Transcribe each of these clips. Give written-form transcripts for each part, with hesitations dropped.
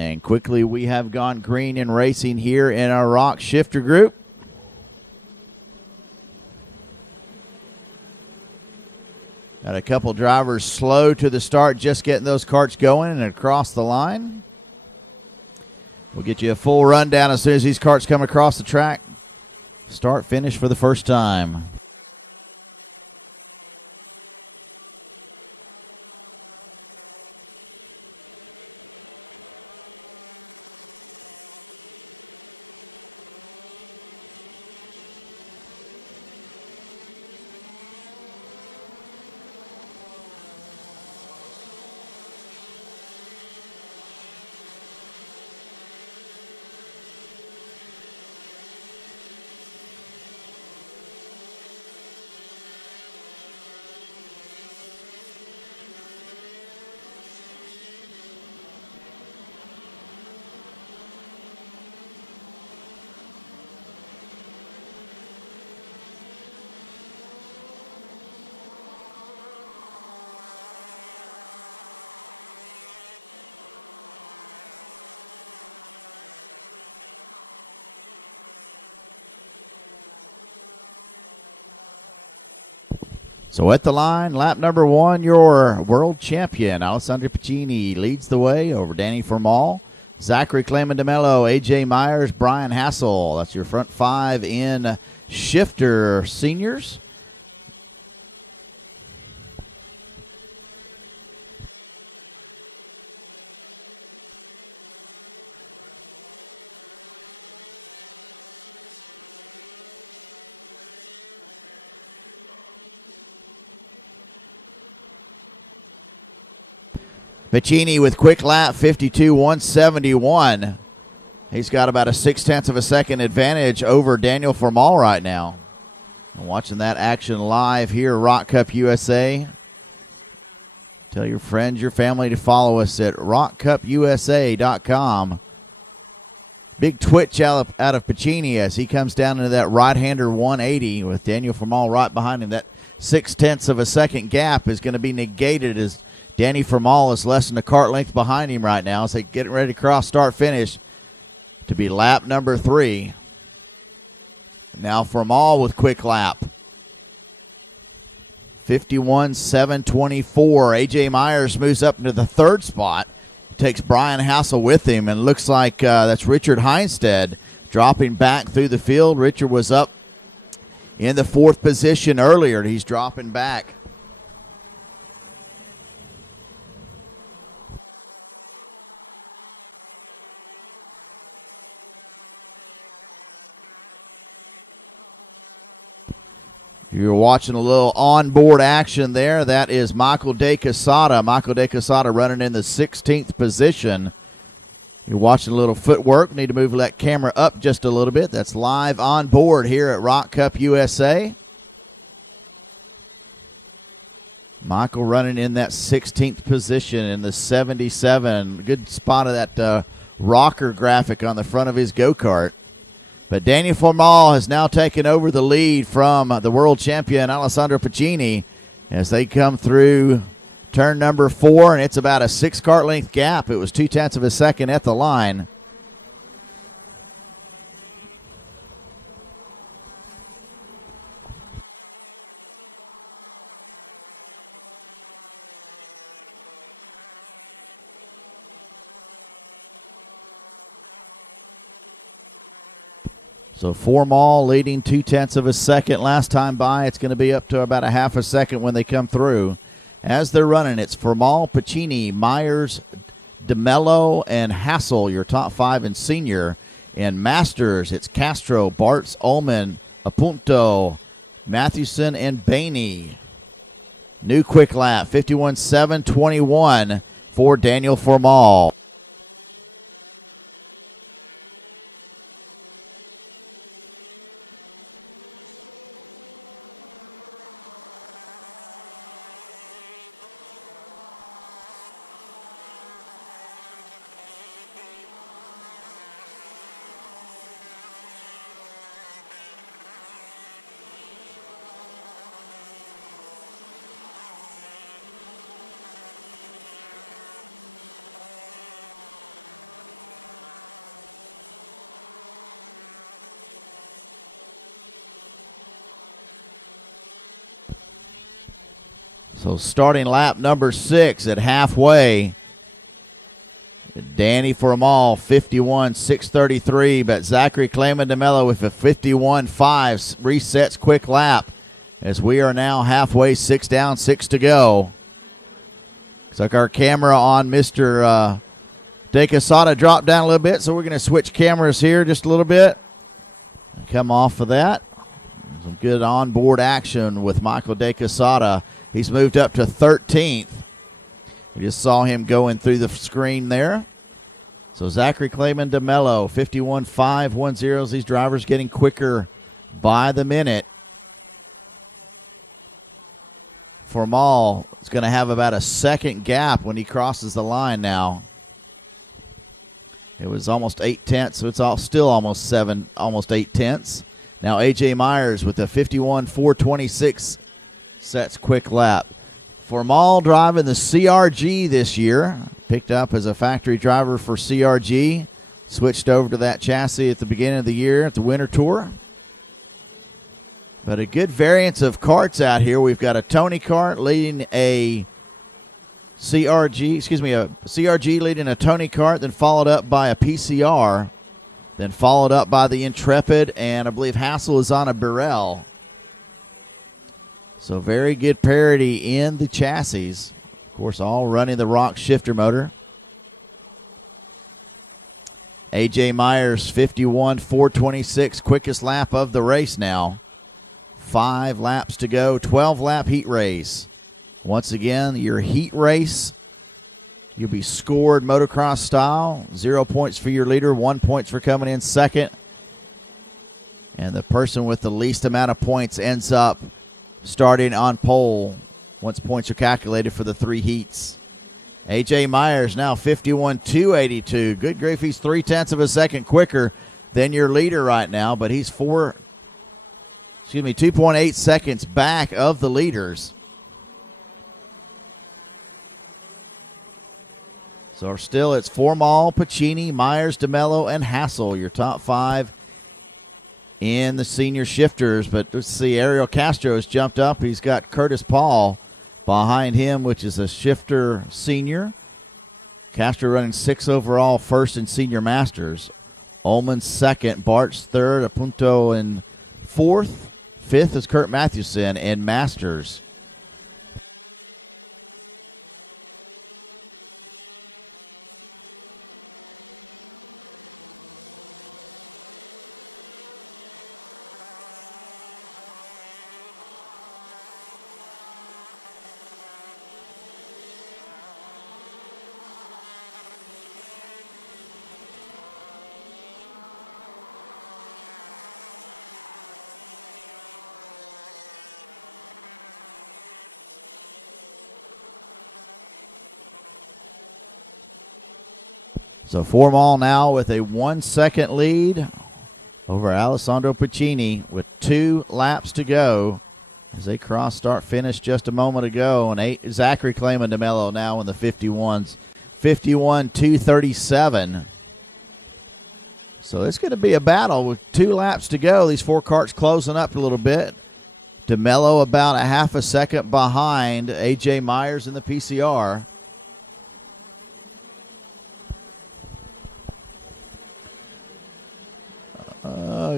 And quickly we have gone green in racing here in our Rok shifter group. Got a couple drivers slow to the start, just getting those carts going and across the line. We'll get you a full rundown as soon as these carts come across the track. Start, finish for the first time. So at the line, lap number 1, your world champion, Alessandro Piccini, leads the way over Danny Formal, Zachary Clement-DeMello, A.J. Myers, Brian Hassel. That's your front 5 in shifter seniors. Piccini with quick lap, 52.171. He's got about a 0.6 of a second advantage over Daniel Formal right now. Watching that action live here, Rok Cup USA. Tell your friends, your family to follow us at rokcupusa.com. Big twitch out of Piccini as he comes down into that right-hander 180 with Daniel Formal right behind him. That 0.6 of a second gap is going to be negated as Danny Formal is less than a cart length behind him right now as they getting ready to cross start finish to be lap number 3. Now Formal with quick lap. 51.724. A.J. Myers moves up into the 3rd spot. Takes Brian Hassel with him, and looks like that's Richard Heinstead dropping back through the field. Richard was up in the 4th position earlier. He's dropping back. You're watching a little onboard action there. That is Michael De Quesada. Michael De Quesada running in the 16th position. You're watching a little footwork. Need to move that camera up just a little bit. That's live on board here at Rok Cup USA. Michael running in that 16th position in the 77. Good spot of that rocker graphic on the front of his go-kart. But Danny Formal has now taken over the lead from the world champion Alessandro Piccini as they come through turn number 4, and it's about a 6 cart length gap. It was 0.2 of a second at the line. So Formal leading 0.2 of a second last time by. It's going to be up to about a 0.5 a second when they come through. As they're running, it's Formal, Piccini, Myers, DeMello, and Hassel, your top 5 in senior. In Masters, it's Castro, Bartz, Ullman, Apunto, Mathewson, and Bainey. New quick lap, 51.721 for Daniel Formal. So starting lap number 6 at halfway. Danny Formal, 51.633, but Zachary Clayman DeMello with a 51.5 resets quick lap as we are now halfway, 6 down, 6 to go. Took our camera on Mr. De Quesada dropped down a little bit, so we're going to switch cameras here just a little bit. Come off of that. Some good onboard action with Michael De Quesada. He's moved up to 13th. You just saw him going through the screen there. So Zachary Clayman DeMello, 51.510. These drivers getting quicker by the minute. Formal is going to have about a second gap when he crosses the line now. It was almost 8 tenths, so it's still almost 8 tenths. Now A.J. Myers with a 51.426 sets quick lap. Formal driving the CRG this year. Picked up as a factory driver for CRG. Switched over to that chassis at the beginning of the year at the Winter Tour. But a good variance of karts out here. We've got a Tony kart leading a CRG leading a Tony kart, then followed up by a PCR, then followed up by the Intrepid, and I believe Hassel is on a Burrell. So very good parity in the chassis. Of course, all running the Rok shifter motor. A.J. Myers, 51.426, quickest lap of the race now. 5 laps to go, 12-lap heat race. Once again, your heat race, you'll be scored motocross style. 0 points for your leader, 1 point for coming in second. And the person with the least amount of points ends up starting on pole once points are calculated for the 3 heats. A.J. Myers now 51.282. Good grief, he's 0.3 of a second quicker than your leader right now, but he's 2.8 seconds back of the leaders. So still it's Formal, Pacini, Myers, DeMello, and Hassel, your top 5 in the senior shifters. But let's see, Ariel Castro has jumped up. He's got Curtis Paul behind him, which is a shifter senior. Castro running 6 overall, first in senior masters. Ullman second, Bart's third, Apunto in fourth. Fifth is Kurt Mathewson in masters. So Formal now with a 1 second lead over Alessandro Pacini with 2 laps to go as they cross start finish just a moment ago. And Zachary Clayman DeMello now in the 51s, 51.237. So it's going to be a battle with 2 laps to go. These 4 karts closing up a little bit. DeMello about a half a second behind A.J. Myers in the PCR.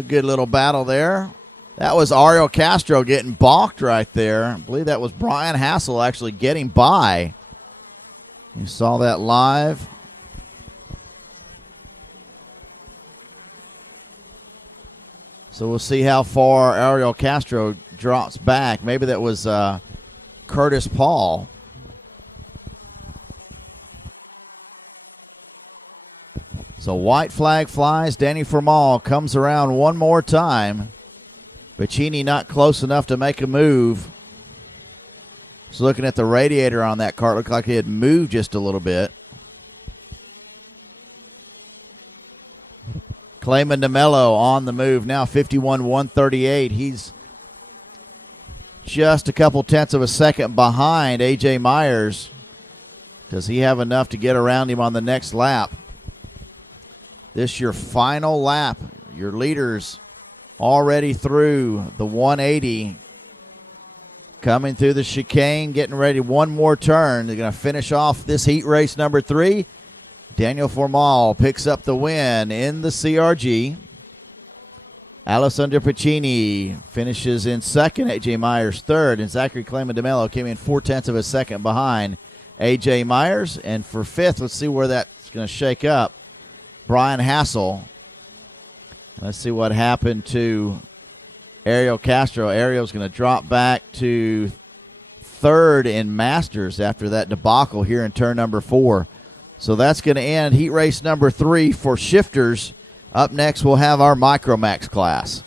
Good little battle there. That was Ariel Castro getting balked right there. I believe that was Brian Hassel actually getting by. You saw that live. So we'll see how far Ariel Castro drops back. Maybe that was Curtis Paul. So white flag flies. Danny Formal comes around one more time. Pacini not close enough to make a move. Just looking at the radiator on that cart, looked like it had moved just a little bit. Clayman DeMello on the move now, 51.138. He's just a couple tenths of a second behind A.J. Myers. Does he have enough to get around him on the next lap? This your final lap. Your leaders already through the 180. coming through the chicane, getting ready. One more turn. They're going to finish off this heat race number 3. Daniel Formal picks up the win in the CRG. Alessandro Piccini finishes in second. A.J. Myers third. And Zachary Clement DeMello came in 0.4 of a second behind A.J. Myers. And for fifth, let's see where that's going to shake up. Brian Hassel. Let's see what happened to Ariel Castro. Ariel's going to drop back to third in Masters after that debacle here in turn number 4. So that's going to end heat race number 3 for shifters. Up next, we'll have our Micromax class.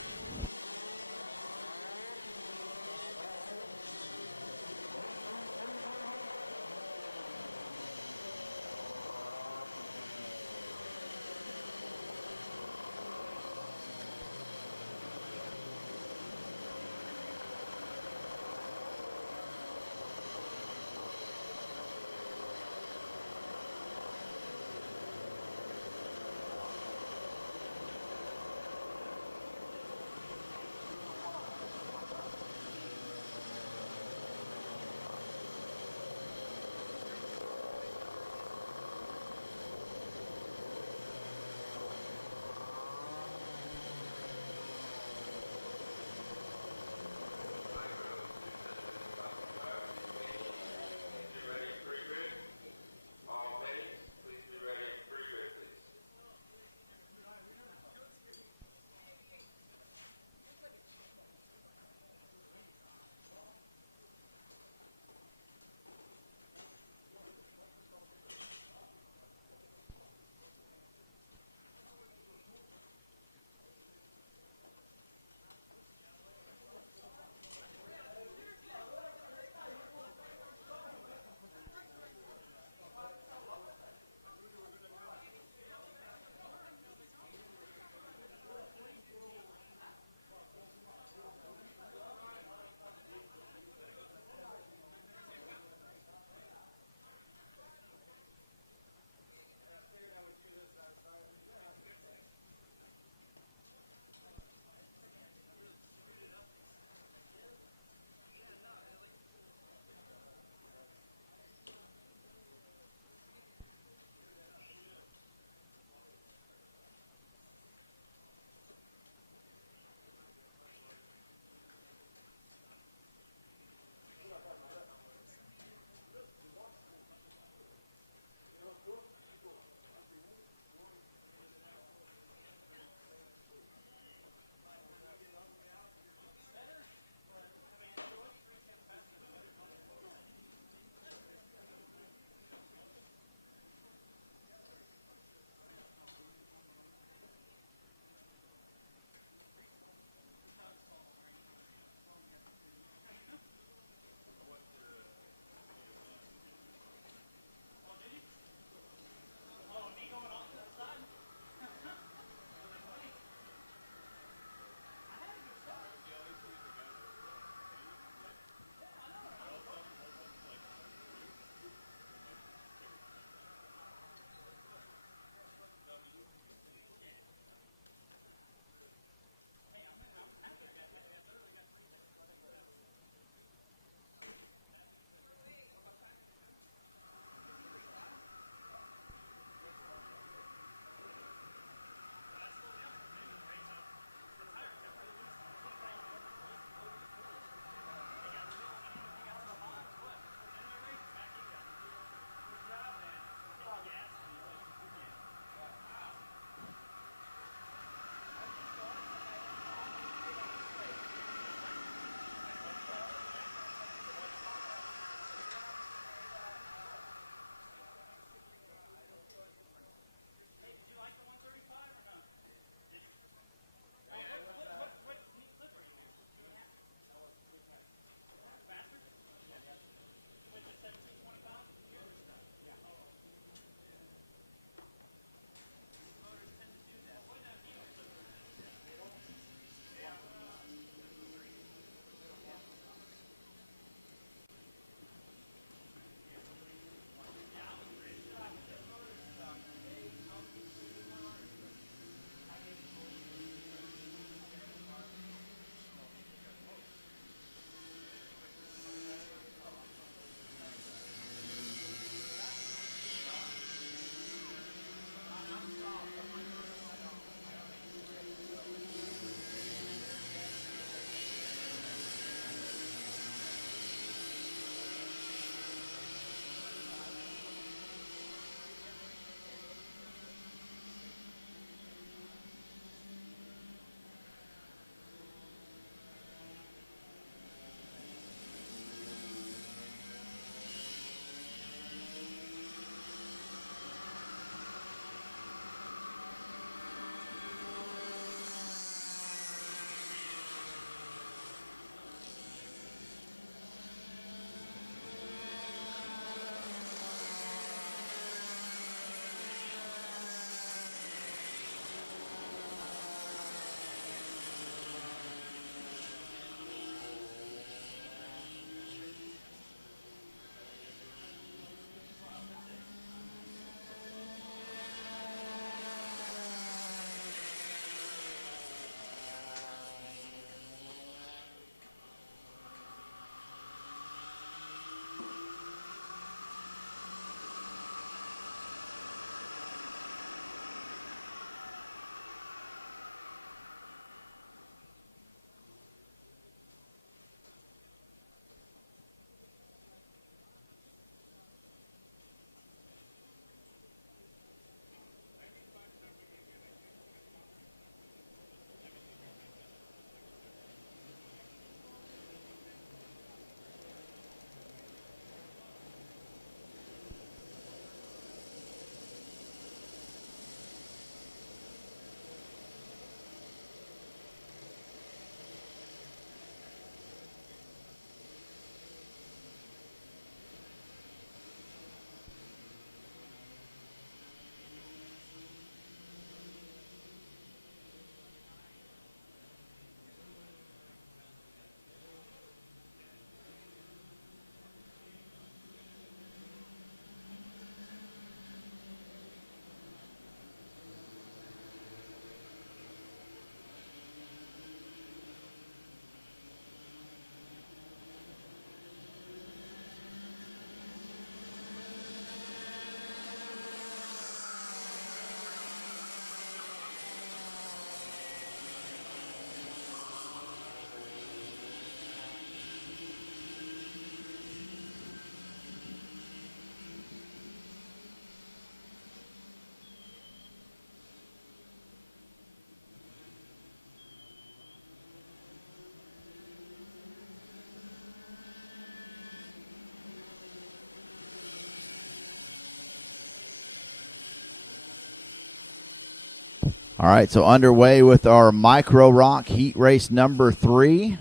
All right, so underway with our Micro Rock Heat Race number 3.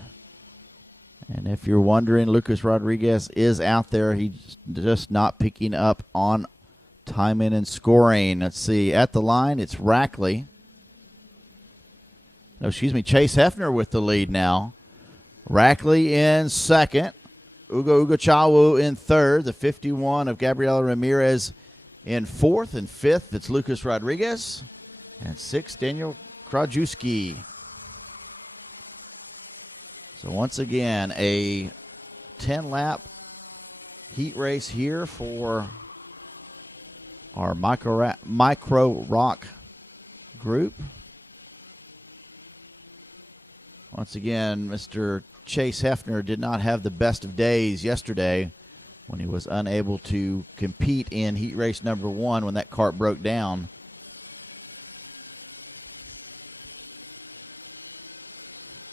And if you're wondering, Lucas Rodriguez is out there. He's just not picking up on timing and scoring. Let's see. At the line, it's Chase Hefner with the lead now. Rackley in second. Ugo Chawu in third. The 51 of Gabriela Ramirez in fourth. And fifth, it's Lucas Rodriguez. And sixth, Daniel Krajewski. So once again, a 10-lap heat race here for our Micro Rock group. Once again, Mr. Chase Hefner did not have the best of days yesterday when he was unable to compete in heat race number 1 when that cart broke down.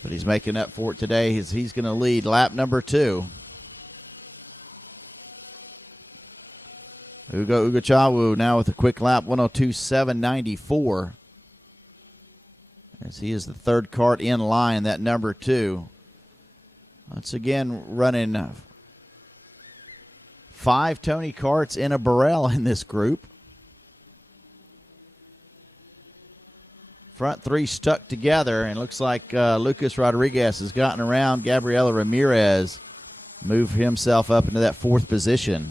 But he's making up for it today. He's going to lead lap number 2. Ugo Chawu now with a quick lap, 102.794. As he is the third cart in line, that number 2. Once again, running 5 Tony carts in a Burrell in this group. Front 3 stuck together, and looks like Lucas Rodriguez has gotten around Gabriela Ramirez, moved himself up into that 4th position.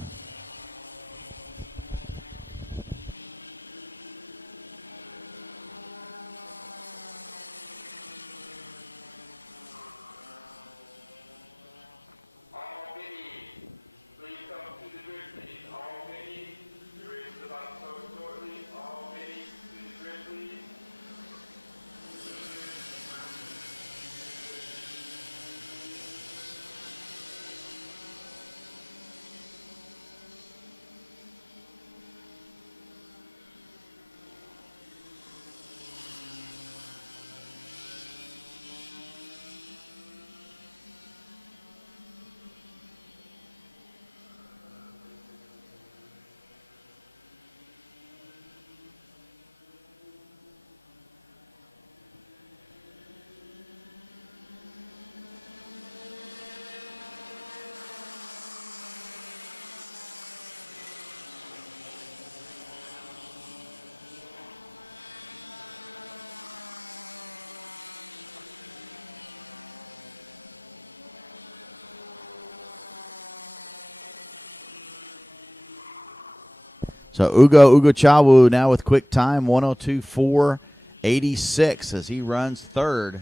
So Ugo Chawu now with quick time, 102.486 as he runs third.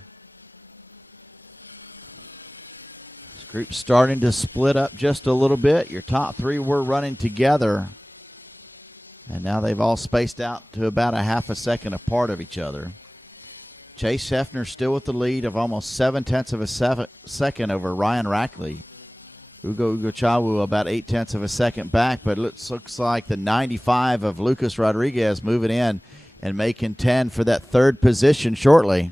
This group's starting to split up just a little bit. Your top 3 were running together, and now they've all spaced out to about a half a second apart of each other. Chase Hefner still with the lead of almost 0.7 of a second over Ryan Rackley. Ugo Chawu about 0.8 of a second back, but it looks like the 95 of Lucas Rodriguez moving in and making 10 for that 3rd position shortly.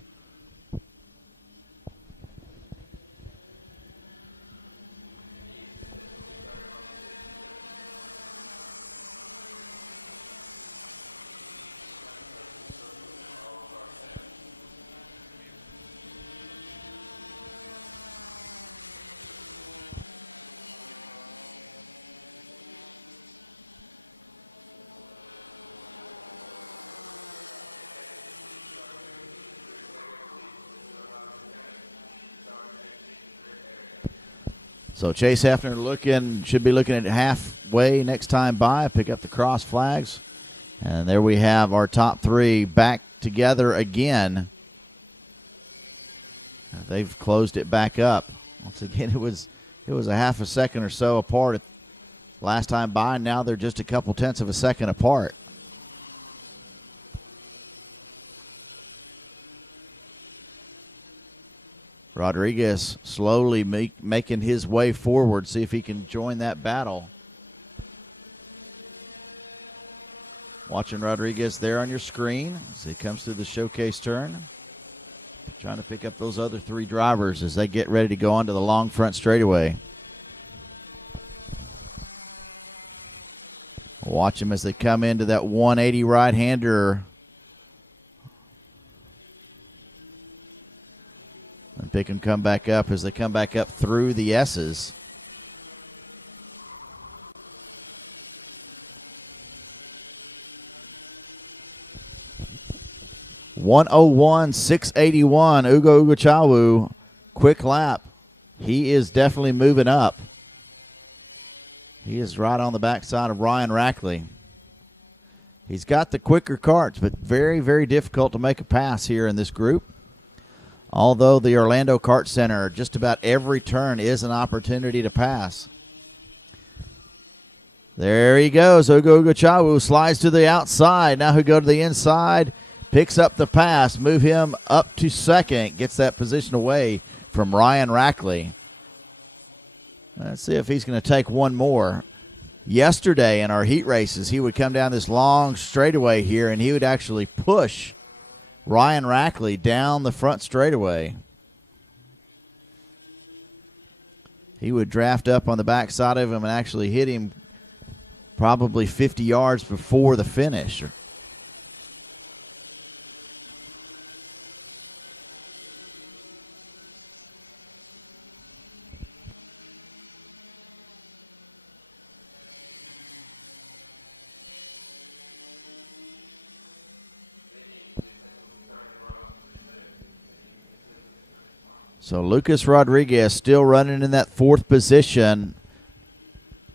So Chase Hefner should be looking at halfway next time by, pick up the cross flags. And there we have our top 3 back together again. They've closed it back up. Once again, it was a half a second or so apart last time by, and now they're just a couple tenths of a second apart. Rodriguez slowly making his way forward, see if he can join that battle. Watching Rodriguez there on your screen as he comes through the showcase turn. Trying to pick up those other 3 drivers as they get ready to go onto the long front straightaway. Watch them as they come into that 180 right-hander they can come back up as they come back up through the S's. .101.681. Ugo Ugochawu, quick lap. He is definitely moving up. He is right on the backside of Ryan Rackley. He's got the quicker carts, but very, very difficult to make a pass here in this group. Although the Orlando Kart Center, just about every turn is an opportunity to pass. There he goes. Ugo Ugochawu slides to the outside. Now he'll go to the inside, picks up the pass, move him up to second, gets that position away from Ryan Rackley. Let's see if he's going to take one more. Yesterday in our heat races, he would come down this long straightaway here, and he would actually push Ryan Rackley down the front straightaway. He would draft up on the backside of him and actually hit him probably 50 yards before the finish. So Lucas Rodriguez still running in that fourth position.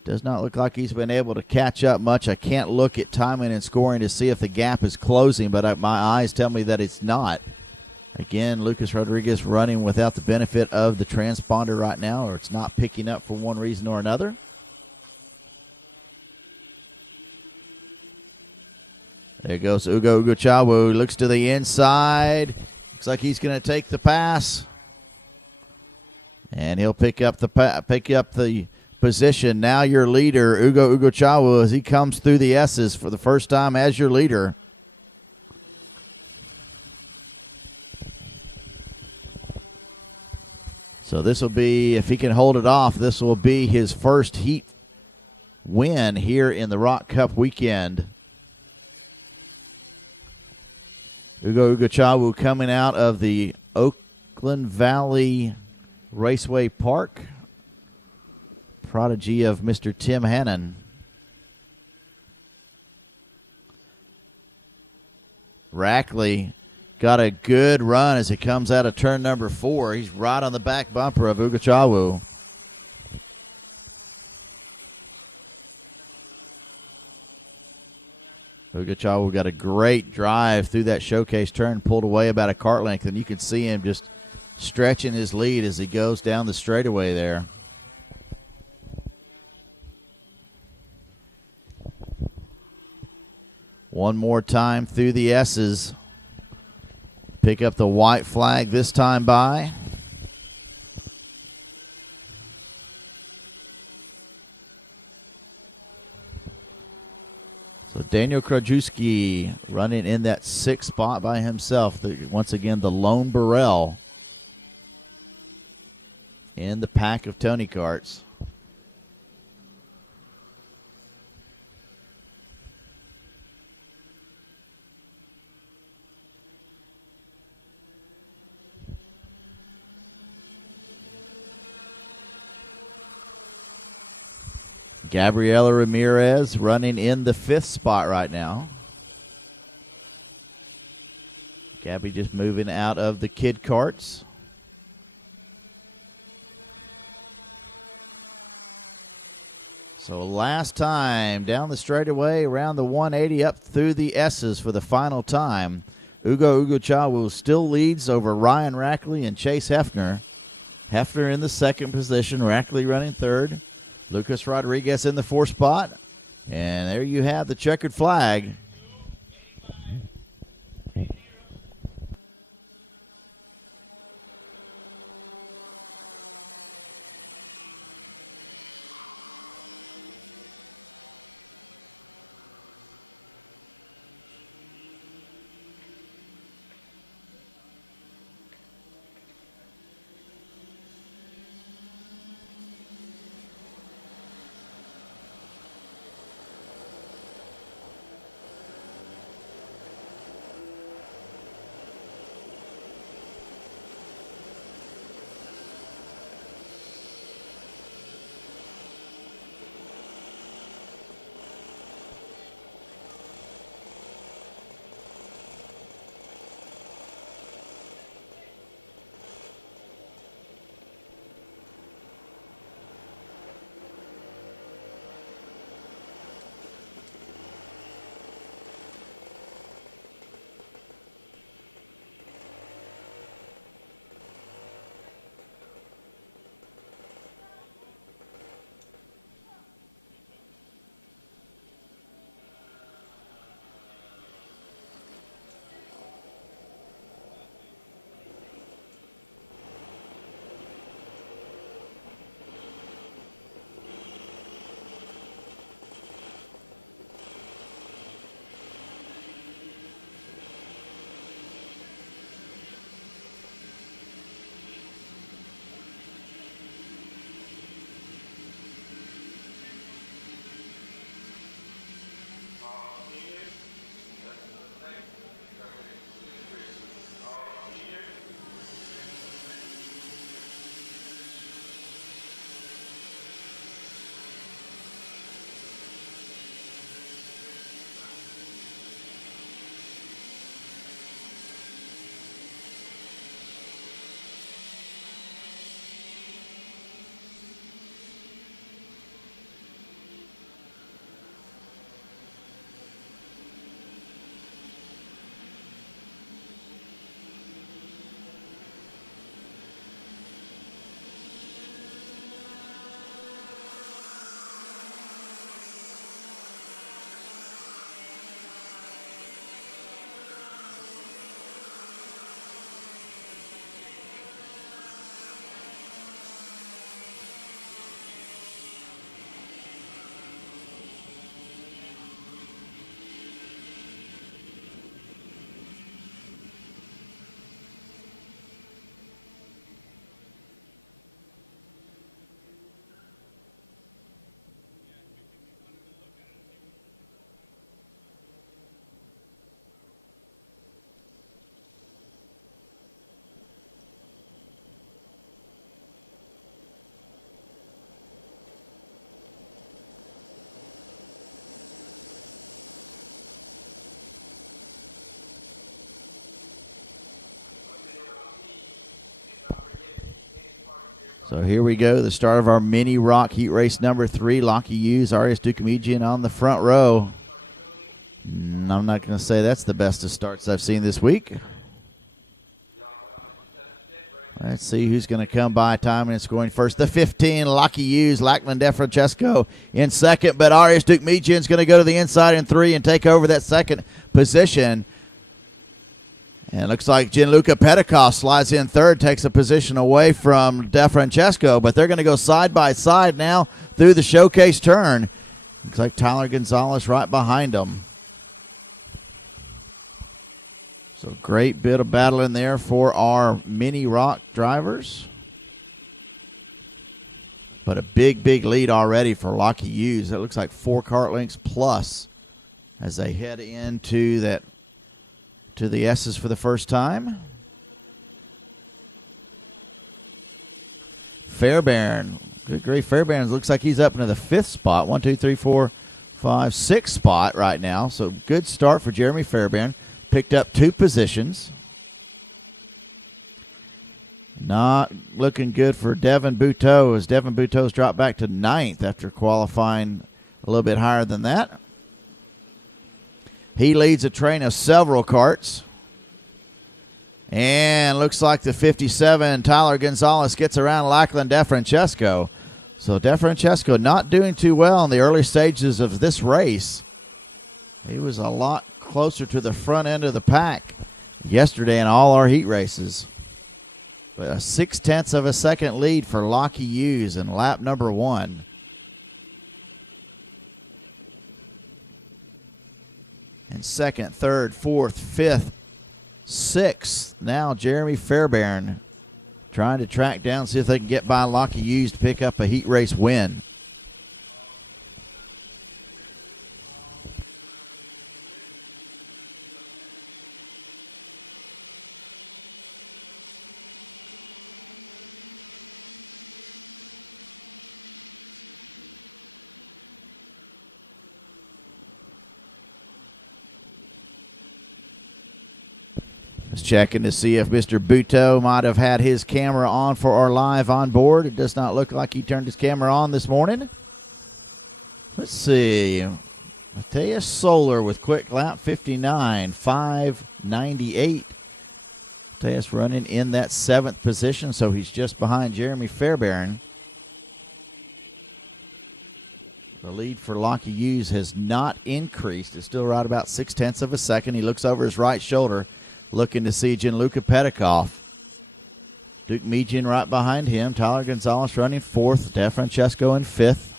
Does not look like he's been able to catch up much. I can't look at timing and scoring to see if the gap is closing, but my eyes tell me that it's not. Again, Lucas Rodriguez running without the benefit of the transponder right now, or it's not picking up for one reason or another. There goes Ugo Ugochawu. Looks to the inside. Looks like he's going to take the pass. And he'll pick up the position. Now your leader, Ugo Ugochawu, as he comes through the S's for the first time as your leader. So this will be, if he can hold it off, this will be his first heat win here in the Rok Cup weekend. Ugo Ugochawu coming out of the Oakland Valley Raceway Park, prodigy of Mr. Tim Hannon. Rackley got a good run as he comes out of turn number 4. He's right on the back bumper of Ugochawu. Ugochawu got a great drive through that showcase turn, pulled away about a kart length, and you can see him just stretching his lead as he goes down the straightaway there. One more time through the S's. Pick up the white flag this time by. So Daniel Krajewski running in that 6th spot by himself. Once again, the lone Burrell in the pack of Tony karts. Gabriela Ramirez running in the 5th spot right now. Gabby just moving out of the kid karts. So last time down the straightaway around the 180 up through the S's for the final time. Ugo Ugochawu still leads over Ryan Rackley and Chase Hefner. Hefner in the 2nd position, Rackley running 3rd. Lucas Rodriguez in the 4th spot. And there you have the checkered flag. So here we go, the start of our mini Rok heat race number 3. Lockie Hughes, Arias Dukamedian on the front row. I'm not going to say that's the best of starts I've seen this week. Let's see who's going to come by time, and it's going first. The 15, Lockie Hughes, Lachlan DeFrancesco in second, but Arias Dukamedian's going to go to the inside in 3 and take over that second position. And it looks like Gianluca Petikoff slides in third, takes a position away from DeFrancesco, but they're going to go side by side now through the showcase turn. Looks like Tyler Gonzalez right behind them. So great bit of battle in there for our mini Rok drivers. But a big, big lead already for Lockie Hughes. It looks like 4 kart lengths plus as they head into that to the S's for the first time. Fairbairn. Good grief. Fairbairn looks like he's up into the 5th spot. 1, 2, 3, 4, 5, 6 spot right now. So good start for Jeremy Fairbairn. Picked up 2 positions. Not looking good for Devin Buteau as Devin Buteau's dropped back to 9th after qualifying a little bit higher than that. He leads a train of several karts. And looks like the 57, Tyler Gonzalez, gets around Lachlan DeFrancesco. So DeFrancesco not doing too well in the early stages of this race. He was a lot closer to the front end of the pack yesterday in all our heat races. But a 0.6 of a second lead for Lockie Hughes in lap number 1. And second, third, fourth, fifth, sixth. Now Jeremy Fairbairn trying to track down, see if they can get by Lockie Hughes to pick up a heat race win. Checking to see if Mr. Buteau might have had his camera on for our live on board. It does not look like he turned his camera on this morning. Let's see. Mateus Solar with quick lap 59, 5:98. Mateus running in that 7th position, so he's just behind Jeremy Fairbairn. The lead for Lockie Hughes has not increased. It's still right about 0.6 of a second. He looks over his right shoulder, looking to see Gianluca Petikoff. Dukamedian right behind him. Tyler Gonzalez running 4th. DeFrancesco in 5th.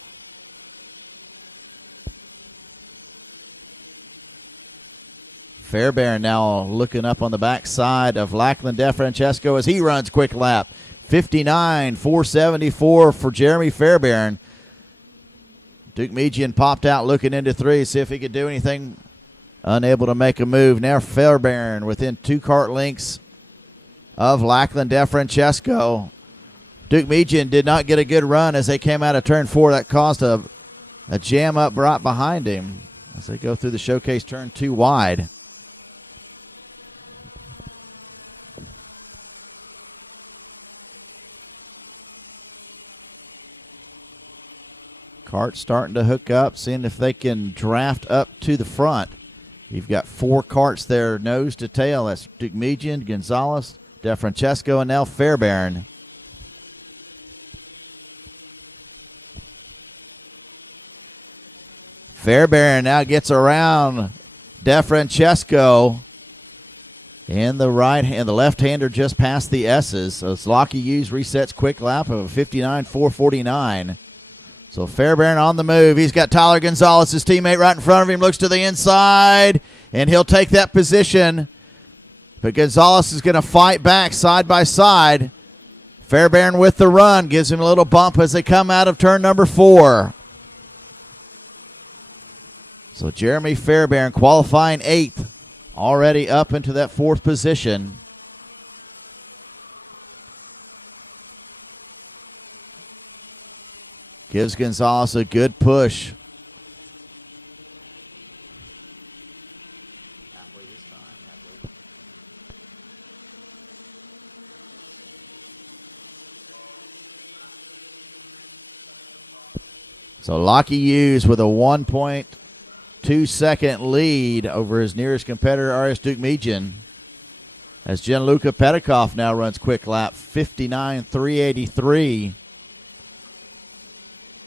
Fairbairn now looking up on the backside of Lachlan DeFrancesco as he runs quick lap. 59, 474 for Jeremy Fairbairn. Dukamedian popped out looking into 3, see if he could do anything. Unable to make a move. Now Fairbairn within 2 kart lengths of Lachlan DeFrancesco. Dukamedian did not get a good run as they came out of turn 4. That caused a jam up right behind him as they go through the showcase turn 2 wide. Kart starting to hook up, seeing if they can draft up to the front. You've got 4 karts there, nose to tail. That's Dukamedian, Gonzalez, DeFrancesco, and now Fairbairn. Fairbairn now gets around DeFrancesco. And the right hand, the left-hander just past the S's. So it's Lockie Hughes resets quick lap of 59.449. So Fairbairn on the move. He's got Tyler Gonzalez, his teammate, right in front of him. Looks to the inside, and he'll take that position. But Gonzalez is going to fight back side by side. Fairbairn with the run. Gives him a little bump as they come out of turn number 4. So Jeremy Fairbairn qualifying 8th. Already up into that 4th position. Gives Gonzalez a good push. So Lockie Hughes with a 1.2 second lead over his nearest competitor, RS Duke Mejan. As Gianluca Petikoff now runs quick lap, 59.383.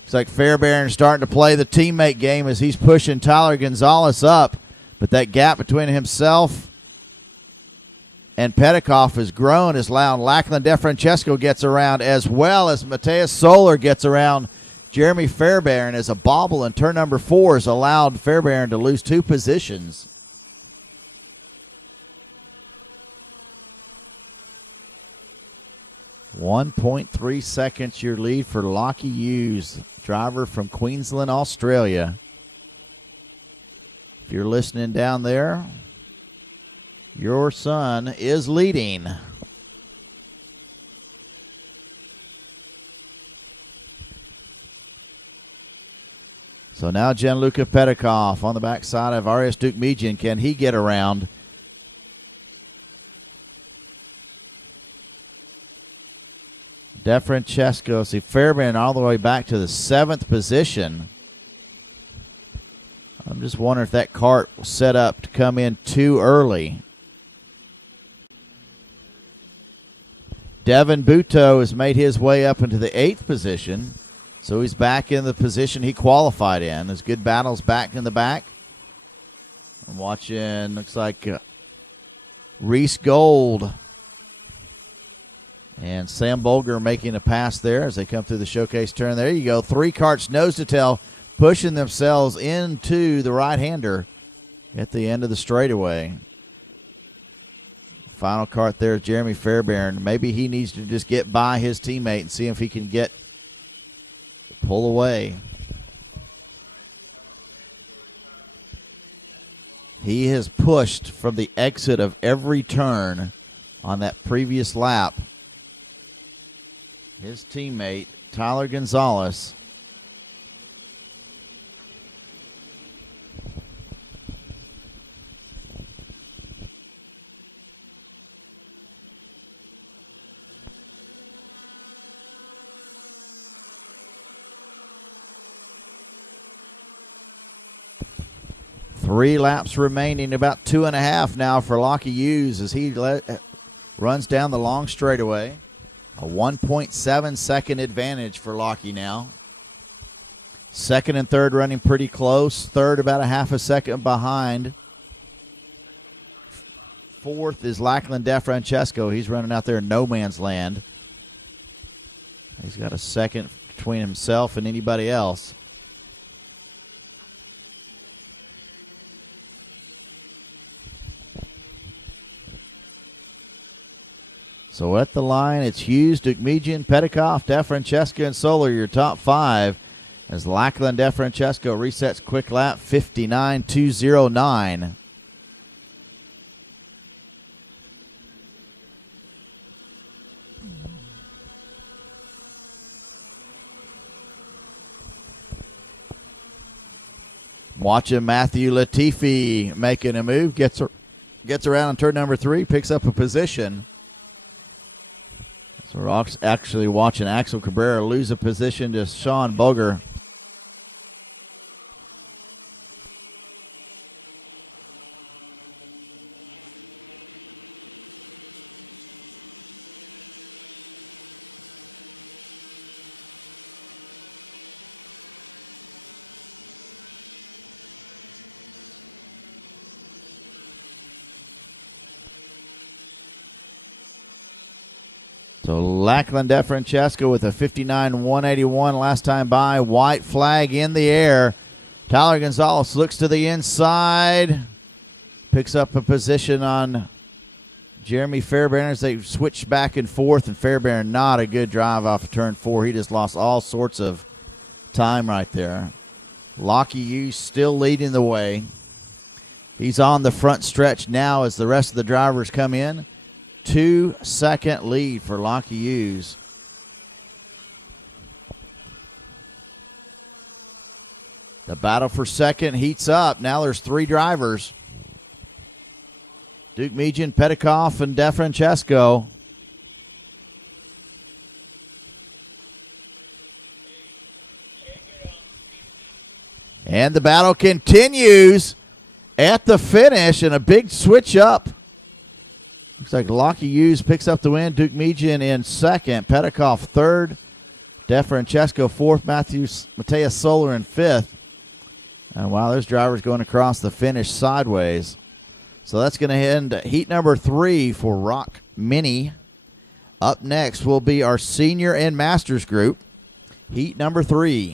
It's like Fairbairn starting to play the teammate game as he's pushing Tyler Gonzalez up. But that gap between himself and Petikoff has grown as Lachlan DeFrancesco gets around, as well as Mateus Soler gets around Jeremy Fairbairn, as a bobble in turn number 4 has allowed Fairbairn to lose 2 positions. .3 seconds your lead for Lockie Hughes, driver from Queensland, Australia. If you're listening down there, your son is leading. So now Gianluca Petikoff on the backside of RS Duke Mejan. Can he get around? DeFrancesco, see Fairbairn all the way back to the 7th position. I'm just wondering if that cart was set up to come in too early. Devin Buto has made his way up into the 8th position, so he's back in the position he qualified in. There's good battles back in the back. I'm watching, looks like Reese Gold and Sam Bolger making a pass there as they come through the showcase turn. There you go. 3 carts nose to tail, pushing themselves into the right-hander at the end of the straightaway. Final cart there is Jeremy Fairbairn. Maybe he needs to just get by his teammate and see if he can pull away. He has pushed from the exit of every turn on that previous lap. His teammate, Tyler Gonzalez. Three laps remaining, about 2.5 now for Lockie Hughes as he runs down the long straightaway. A 1.7 second advantage for Lockie now. Second and third running pretty close. Third about a half a second behind. Fourth is Lachlan DeFrancesco. He's running out there in no man's land. He's got a second between himself and anybody else. So at the line, it's Hughes, Duke Mejan, Petikoff, DeFrancesco, and Soler, your top 5. As Lachlan DeFrancesco resets quick lap, 59.209. Watching Matthew Latifi making a move, gets around on turn number 3, picks up a position. Rock's actually watching Axel Cabrera lose a position to Sean Boger. So Lachlan DeFrancesco with a 59.181 last time by. White flag in the air. Tyler Gonzalez looks to the inside. Picks up a position on Jeremy Fairbairn as they switch back and forth. And Fairbairn, not a good drive off of turn 4. He just lost all sorts of time right there. Lockie Hughes still leading the way. He's on the front stretch now as the rest of the drivers come in. 2-second lead for Lockie Hughes. The battle for second heats up. Now there's 3 drivers. Duke Mejan, Petikoff, and DeFrancesco. And the battle continues at the finish, and a big switch up. Looks like Lockie Hughes picks up the win. Duke Mejian in second. Petikoff third. DeFrancesco fourth. Mateus Solar in fifth. And wow, there's drivers going across the finish sideways. So that's going to end heat number 3 for Rok Mini. Up next will be our senior and masters group. Heat number 3.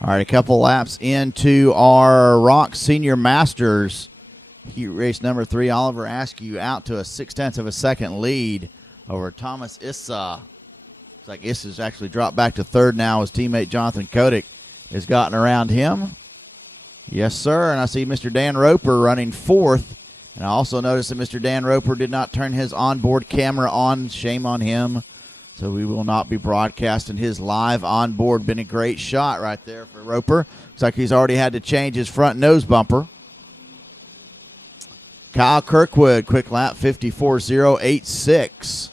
All right, a couple laps into our Rok Senior Masters. Race number 3, Oliver Askew out to a 0.6 of a second lead over Thomas Issa. Looks like Issa's actually dropped back to third now. His teammate Jonathan Kotick has gotten around him. Yes, sir, and I see Mr. Dan Roper running fourth. And I also noticed that Mr. Dan Roper did not turn his onboard camera on. Shame on him. So we will not be broadcasting his live onboard. Been a great shot right there for Roper. Looks like he's already had to change his front nose bumper. Kyle Kirkwood, quick lap, 54.086.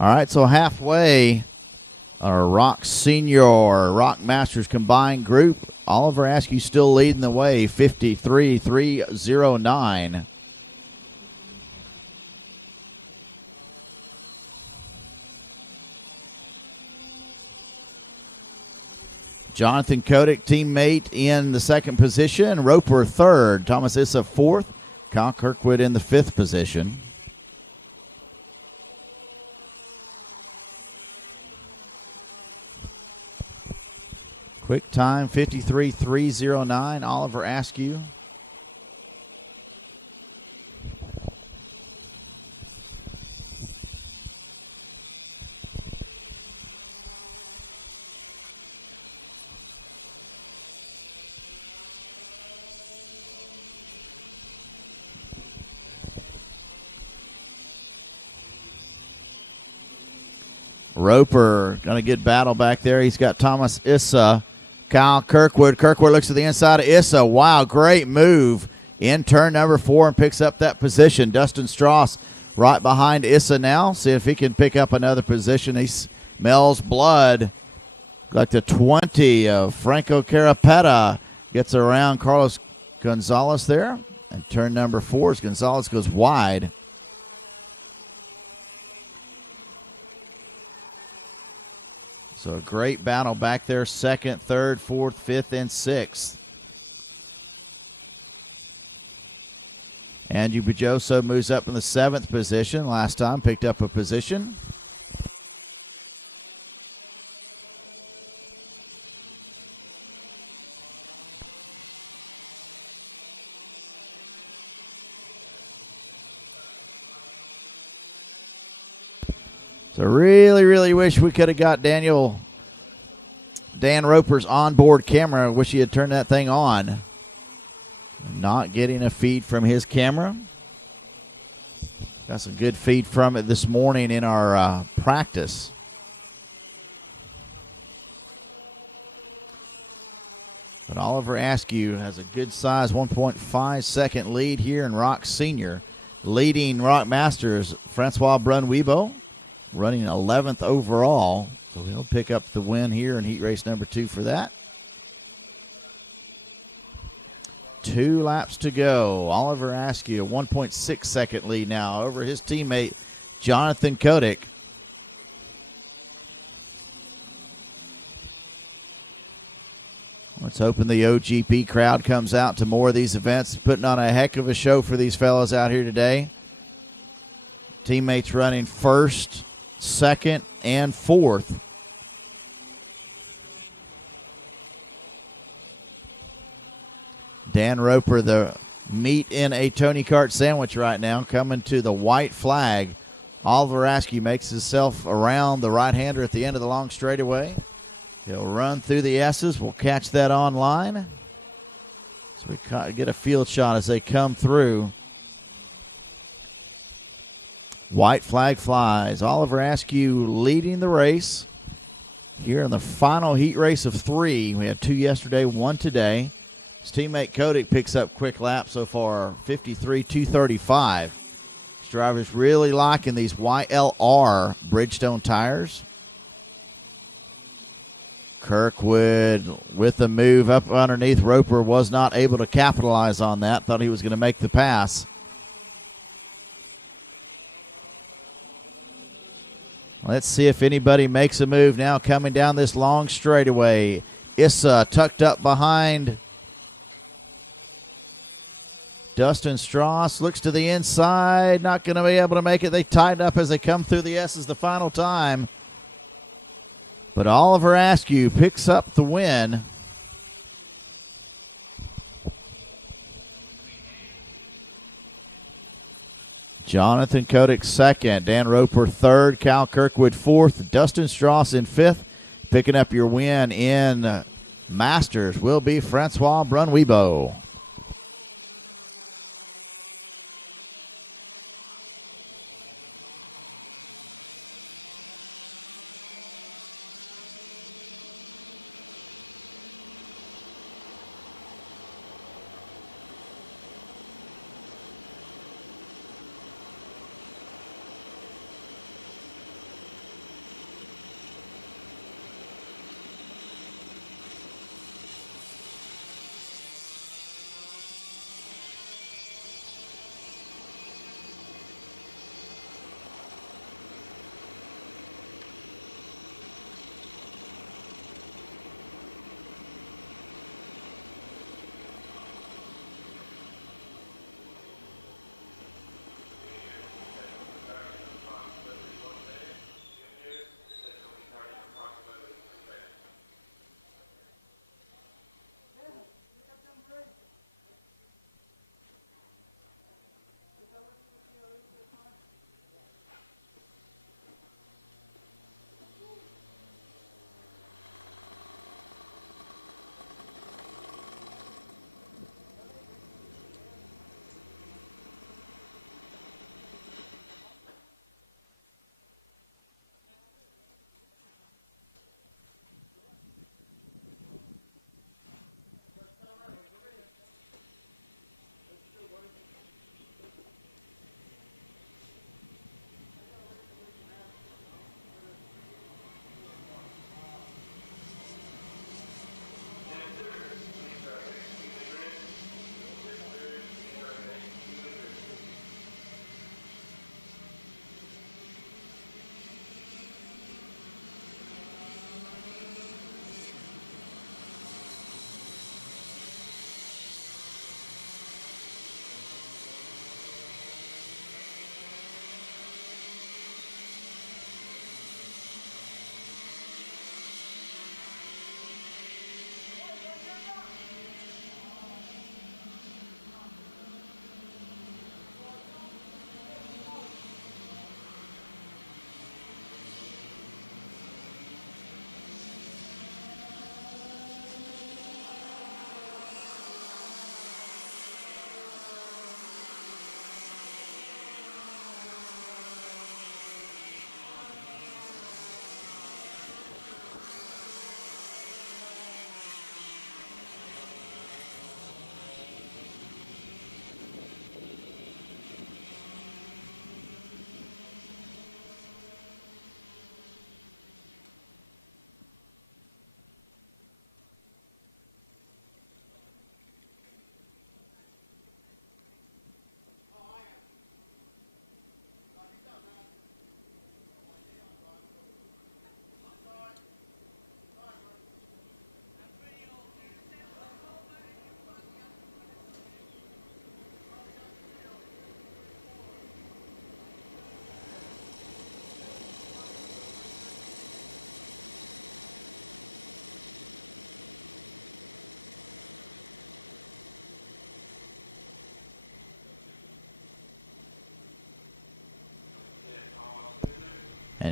All right, so halfway, our Rok Senior, Rok Masters combined group. Oliver Askew still leading the way, 53.309. Jonathan Kotick, teammate, in the second position. Roper third. Thomas Issa fourth. Kyle Kirkwood in the fifth position. Quick time, 53.309. Oliver Askew. Roper going to get battle back there. He's got Thomas Issa. Kyle Kirkwood. Kirkwood looks to the inside of Issa. Wow, great move in turn number 4 and picks up that position. Dustin Strauss right behind Issa now. See if he can pick up another position. He smells blood. Like the 20 of Franco Carapetta gets around Carlos Gonzalez there. And turn number 4 as Gonzalez goes wide. So a great battle back there, 2nd, 3rd, 4th, 5th, and 6th. Andrew Bujoso moves up in the 7th position. Last time picked up a position. So really wish we could have got Dan Roper's onboard camera. Wish he had turned that thing on. Not getting a feed from his camera. Got some good feed from it this morning in our practice. But Oliver Askew has a good size 1.5 second lead here in Rock Senior. Leading Rock Masters, Francois Brunwibo, running 11th overall. So he'll pick up the win here in heat race number 2 for that. 2 laps to go. Oliver Askew, a 1.6 second lead now over his teammate, Jonathan Kotick. Let's hope the OGP crowd comes out to more of these events, putting on a heck of a show for these fellows out here today. Teammates running 1st, 2nd, and 4th. Dan Roper, the meat in a Tony Kart sandwich right now, coming to the white flag. Oliver Askew makes himself around the right-hander at the end of the long straightaway. He'll run through the S's. We'll catch that online. We get a field shot as they come through. White flag flies. Oliver Askew leading the race here in the final heat race of 3. We had 2 yesterday, 1 today. His teammate Kotick picks up quick lap so far, 53.235. Drivers really liking these YLR Bridgestone tires. Kirkwood with the move up underneath. Roper was not able to capitalize on that. Thought he was going to make the pass. Let's see if anybody makes a move now coming down this long straightaway. Issa tucked up behind Dustin Strauss. Looks to the inside. Not going to be able to make it. They tied up as they come through the S's the final time. But Oliver Askew picks up the win. Jonathan Kotick 2nd, Dan Roper 3rd, Cal Kirkwood 4th, Dustin Strauss in 5th. Picking up your win in Masters will be Francois Brunwibo.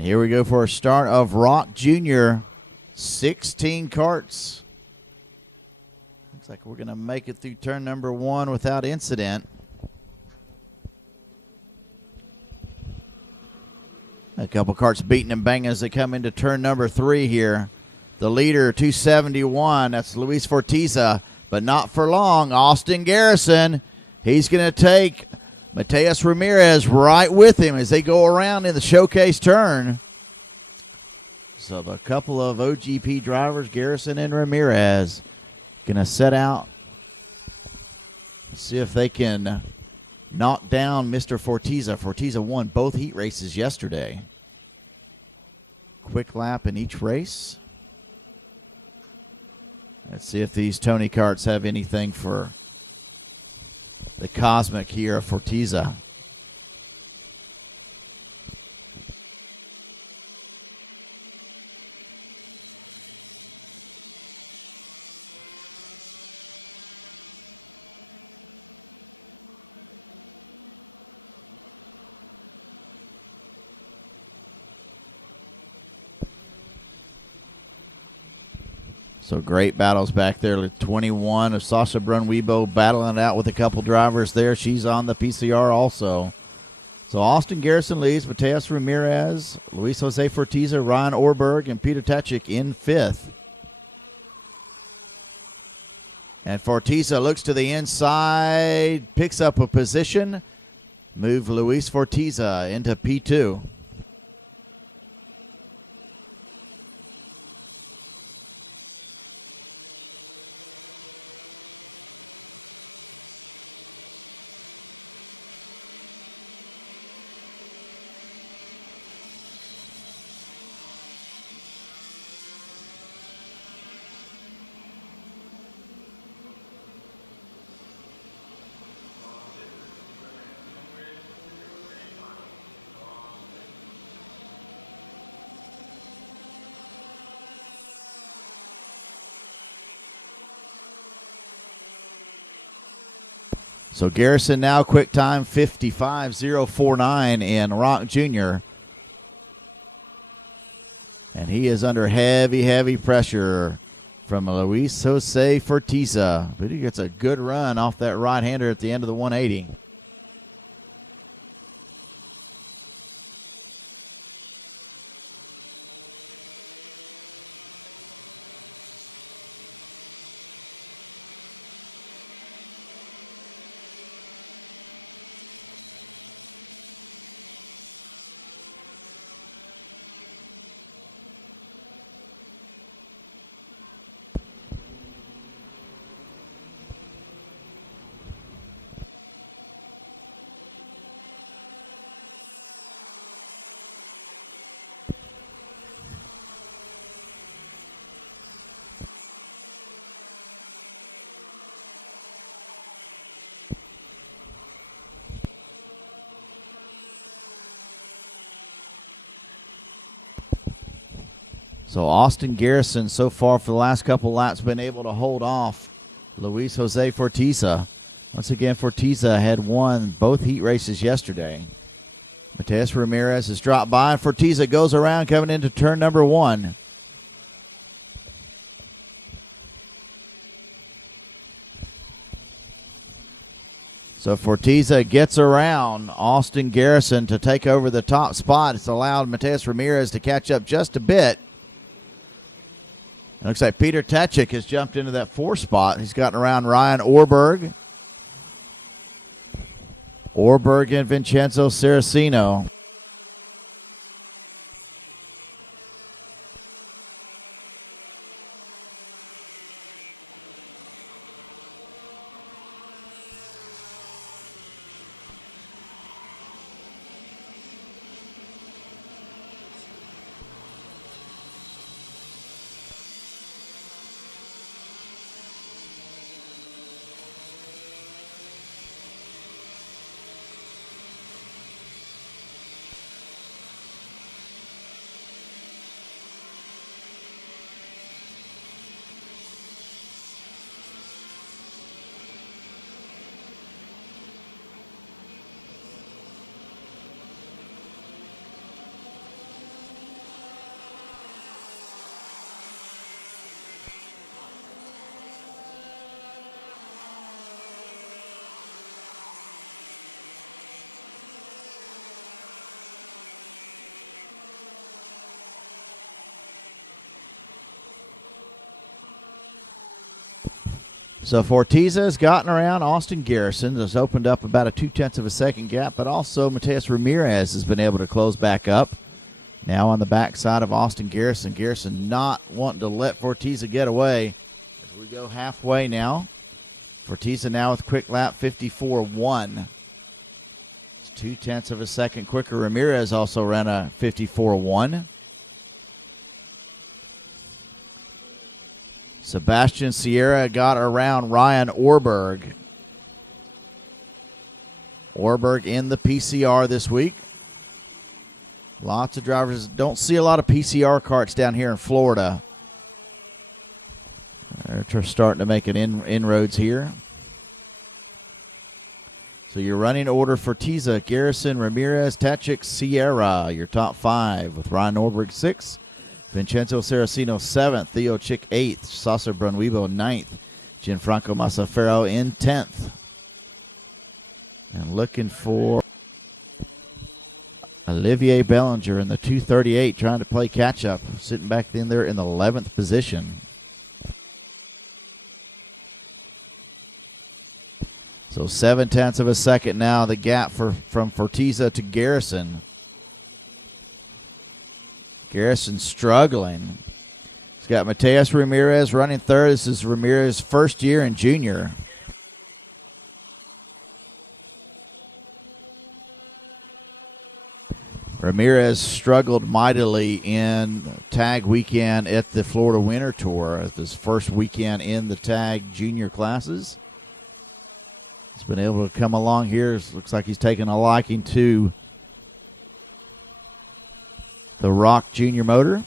here we go for a start of Rok Jr. 16 carts. Looks like we're going to make it through turn number 1 without incident. A couple carts beating and banging as they come into turn number 3 here. The leader, 271, that's Luis Fortiza, but not for long. Austin Garrison, he's going to take Mateus Ramirez right with him as they go around in the showcase turn. So a couple of OGP drivers, Garrison and Ramirez, going to set out, see if they can knock down Mr. Fortiza. Fortiza won both heat races yesterday. Quick lap in each race. Let's see if these Tony carts have anything for the Cosmic here of Fortiza. So great battles back there. 21 of Sasha Brunwebo battling it out with a couple drivers there. She's on the PCR also. So Austin Garrison leads, Mateus Ramirez, Luis Jose Fortiza, Ryan Orberg, and Peter Tachik in 5th. And Fortiza looks to the inside, picks up a position, move Luis Fortiza into P2. So Garrison now quick time 55.049 in Rok Jr. And he is under heavy pressure from Luis Jose Fortiza. But he gets a good run off that right-hander at the end of the 180. So Austin Garrison so far for the last couple laps been able to hold off Luis Jose Fortiza. Once again, Fortiza had won both heat races yesterday. Mateus Ramirez has dropped by, and Fortiza goes around coming into turn number 1. So Fortiza gets around Austin Garrison to take over the top spot. It's allowed Mateus Ramirez to catch up just a bit. Looks like Peter Tachik has jumped into that 4th spot. He's gotten around Ryan Orberg. Orberg and Vincenzo Saraceno. So Fortiza has gotten around Austin Garrison. Has opened up about a 0.2 of a second gap, but also Mateus Ramirez has been able to close back up. Now on the backside of Austin Garrison. Garrison not wanting to let Fortiza get away. We go halfway now. Fortiza now with quick lap 54.1. 0.2 of a second quicker. Ramirez also ran a 54.1. Sebastian Sierra got around Ryan Orberg. Orberg in the PCR this week. Lots of drivers. Don't see a lot of PCR carts down here in Florida. They're starting to make an inroads here. So your running order for Fortiza, Garrison, Ramirez, Tachik, Sierra. Your top 5 with Ryan Orberg 6th. Vincenzo Saraceno 7th. Theo Chick 8th. Sasser Brunwibo 9th. Gianfranco Masafero in 10th. And looking for Olivier Bellinger in the 238 trying to play catch-up. Sitting back in there in the 11th position. So 0.7 of a second now, the gap from Fortiza to Garrison. Garrison struggling. He's got Mateus Ramirez running third. This is Ramirez's first year in junior. Ramirez struggled mightily in tag weekend at the Florida Winter Tour. This first weekend in the tag junior classes. He's been able to come along here. Looks like he's taken a liking to the Rok Junior motor.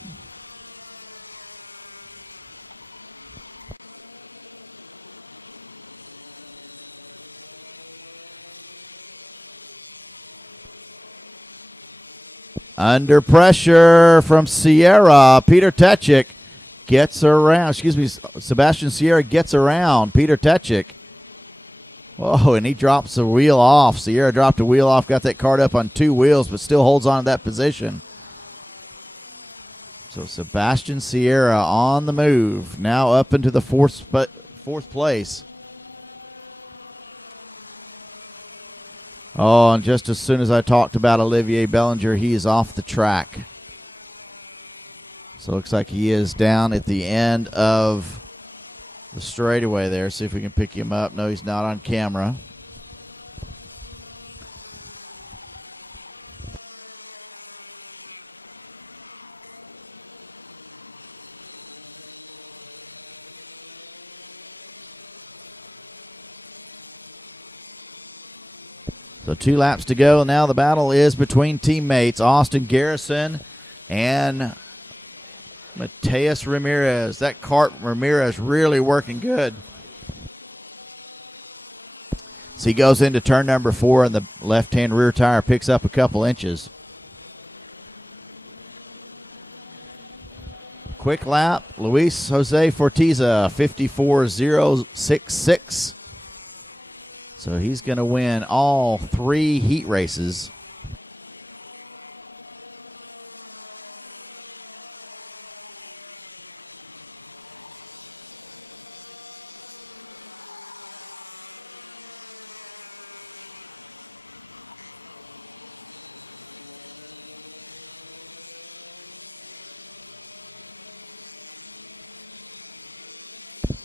Under pressure from Sierra. Peter Techik gets around. Sebastian Sierra gets around Peter Techik. Oh, and he drops the wheel off. Sierra dropped the wheel off, got that cart up on 2 wheels, but still holds on to that position. So Sebastian Sierra on the move. Now up into the fourth place. Oh, and just as soon as I talked about Olivier Bellinger, he is off the track. So it looks like he is down at the end of the straightaway there. See if we can pick him up. No, he's not on camera. So 2 laps to go. Now the battle is between teammates Austin Garrison and Mateus Ramirez. That cart Ramirez really working good. So he goes into turn number 4 and the left-hand rear tire picks up a couple inches. Quick lap, Luis Jose Fortiza, 54.066. So he's going to win all 3 heat races.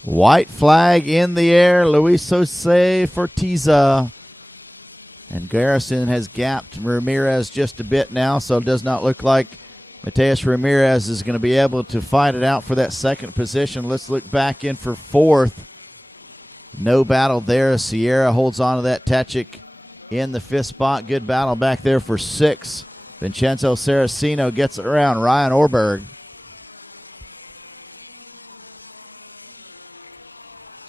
White flag in the air. Luis Jose Fortiza. And Garrison has gapped Ramirez just a bit now, so it does not look like Mateus Ramirez is going to be able to fight it out for that second position. Let's look back in for 4th. No battle there. Sierra holds on to that. Tachik in the 5th spot. Good battle back there for 6th. Vincenzo Saraceno gets it around Ryan Orberg.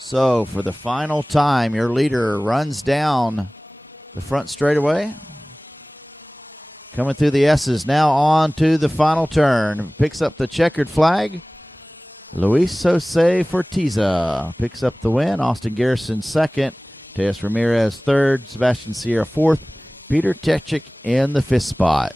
So for the final time, your leader runs down the front straightaway. Coming through the S's, now on to the final turn. Picks up the checkered flag. Luis Jose Fortiza picks up the win. Austin Garrison 2nd. Mateus Ramirez 3rd. Sebastian Sierra 4th. Peter Techik in the 5th spot.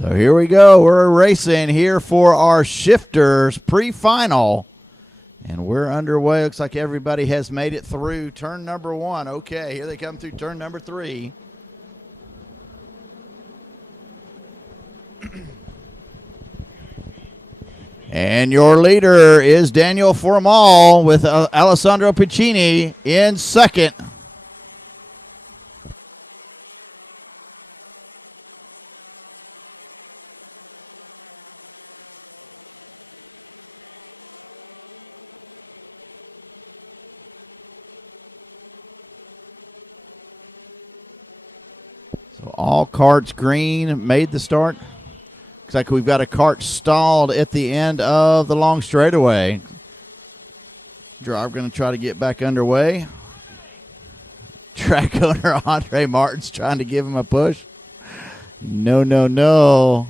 So here we go. We're racing here for our shifters pre-final. And we're underway. Looks like everybody has made it through turn number 1. Okay, here they come through turn number 3. And your leader is Daniel Formal with Alessandro Piccini in second. All carts green, made the start. Looks like we've got a cart stalled at the end of the long straightaway. Driver going to try to get back underway. Track owner Andre Martin's trying to give him a push. No, no, no.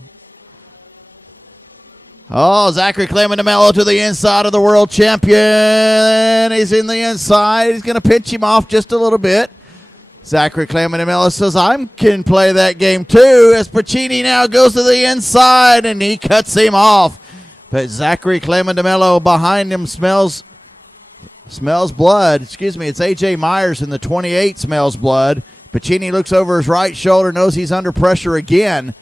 Oh, Zachary Clemente to the inside of the world champion. He's in the inside. He's going to pinch him off just a little bit. Zachary Clemente says, I can play that game too, as Piccini now goes to the inside and he cuts him off. But Zachary Clemente behind him smells blood. Excuse me, it's A.J. Myers in the 28 smells blood. Piccini looks over his right shoulder, knows he's under pressure again.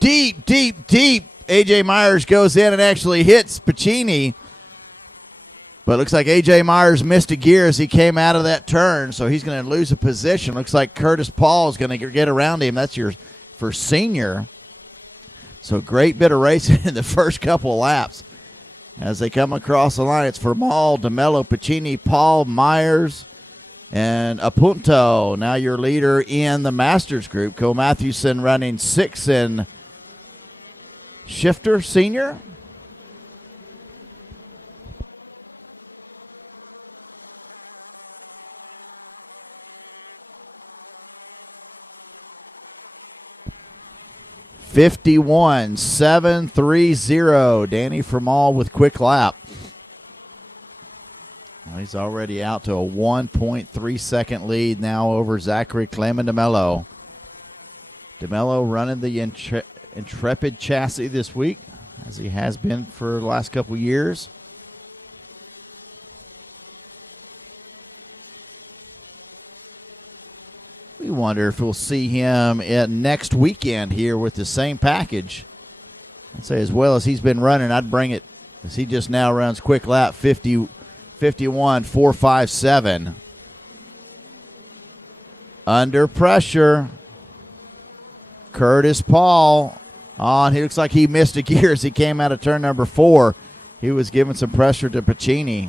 Deep, deep, deep. A.J. Myers goes in and actually hits Piccini. But it looks like A.J. Myers missed a gear as he came out of that turn, so he's going to lose a position. Looks like Curtis Paul is going to get around him. That's your first senior. So great bit of racing in the first couple of laps. As they come across the line, it's Formal, DeMello, Piccini, Paul, Myers, and Apunto. Now your leader in the Masters group. Cole Matthewson running 6th in shifter senior. (51.730). Danny Formal with quick lap. He's already out to a 1.3 second lead now over Zachary Clemente. DeMello running the Intrepid chassis this week, as he has been for the last couple years. We wonder if we'll see him next weekend here with the same package. I'd say as well as he's been running, I'd bring it, as he just now runs quick lap 51.457. Under pressure, Curtis Paul on. He looks like he missed a gear as he came out of turn number 4. He was giving some pressure to Piccini.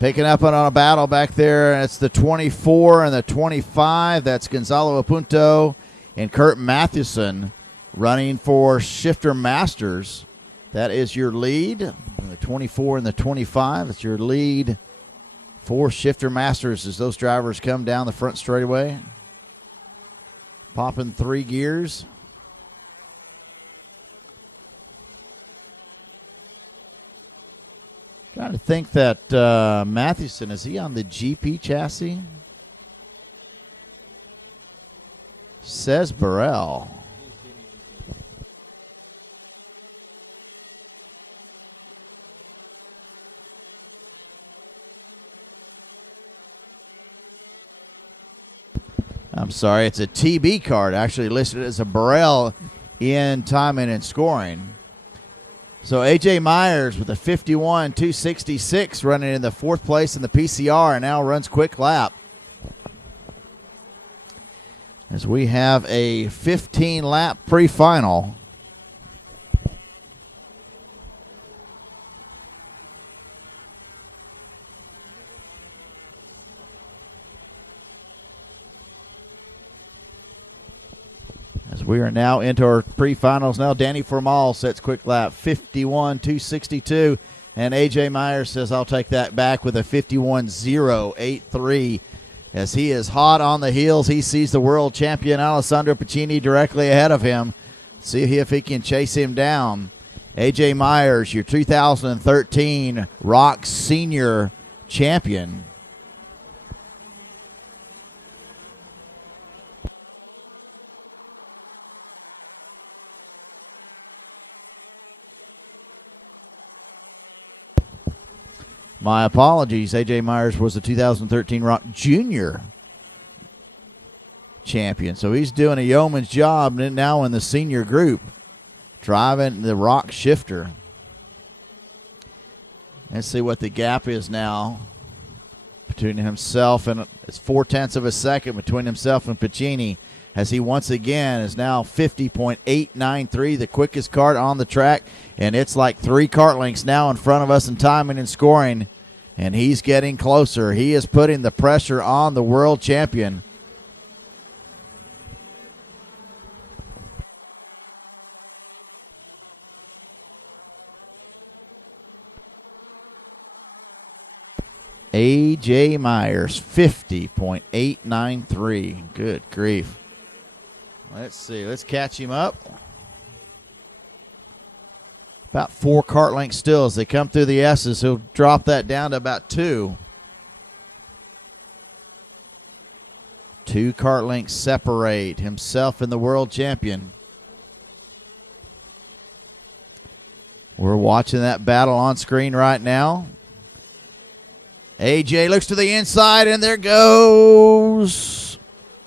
Picking up on a battle back there, and it's the 24 and the 25. That's Gonzalo Apunto and Kurt Mathewson running for Shifter Masters. That is your lead. The 24 and the 25. It's your lead for Shifter Masters as those drivers come down the front straightaway. Popping 3 gears. Trying to think that Mathewson, is he on the GP chassis? Says Burrell. I'm sorry, it's a TB card, actually listed as a Burrell in timing and scoring. So A.J. Myers with a 51.266 running in the 4th place in the PCR and now runs quick lap. As we have a 15-lap pre-final. We are now into our pre-finals now. Danny Formal sets quick lap 51.262. And A.J. Myers says, I'll take that back with a 51.083. As he is hot on the heels, he sees the world champion Alessandro Piccini directly ahead of him. See if he can chase him down. A.J. Myers, your 2013 Rok Senior champion. My apologies. A.J. Myers was the 2013 Rok Junior champion. So he's doing a yeoman's job now in the senior group, driving the Rok shifter. Let's see what the gap is now between himself and it's 0.4 of a second between himself and Piccini, as he once again is now 50.893, the quickest kart on the track. And it's like 3 kart lengths now in front of us in timing and scoring. And he's getting closer. He is putting the pressure on the world champion. A.J. Myers, 50.893. Good grief. Let's see. Let's catch him up. About 4 kart lengths still as they come through the S's. He'll drop that down to about 2. 2 kart lengths separate himself and the world champion. We're watching that battle on screen right now. AJ looks to the inside, and there goes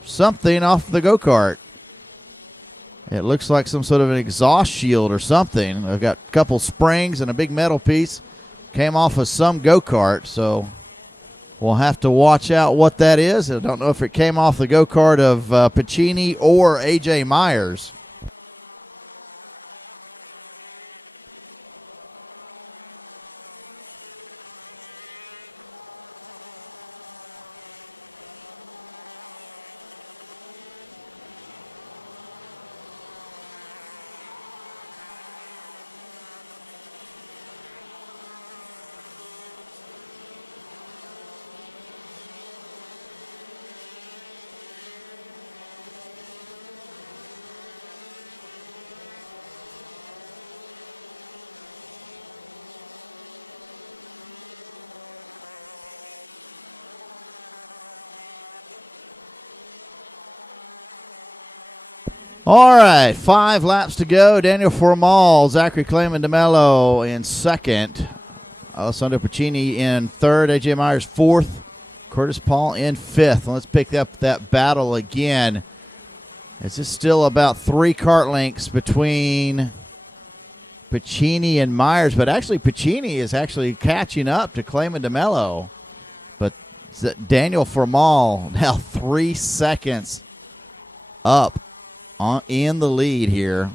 something off the go-kart. It looks like some sort of an exhaust shield or something. They've got a couple springs and a big metal piece. Came off of some go-kart, so we'll have to watch out what that is. I don't know if it came off the go-kart of Piccini or A.J. Myers. All right, 5 laps to go. Daniel Formal, Zachary Clayman DeMello in second. Alessandro Piccini in third. A.J. Myers fourth. Curtis Paul in fifth. Let's pick up that battle again. This is still about 3 kart lengths between Piccini and Myers, but actually Piccini is actually catching up to Clayman DeMello. But Daniel Formal now 3 seconds up in the lead here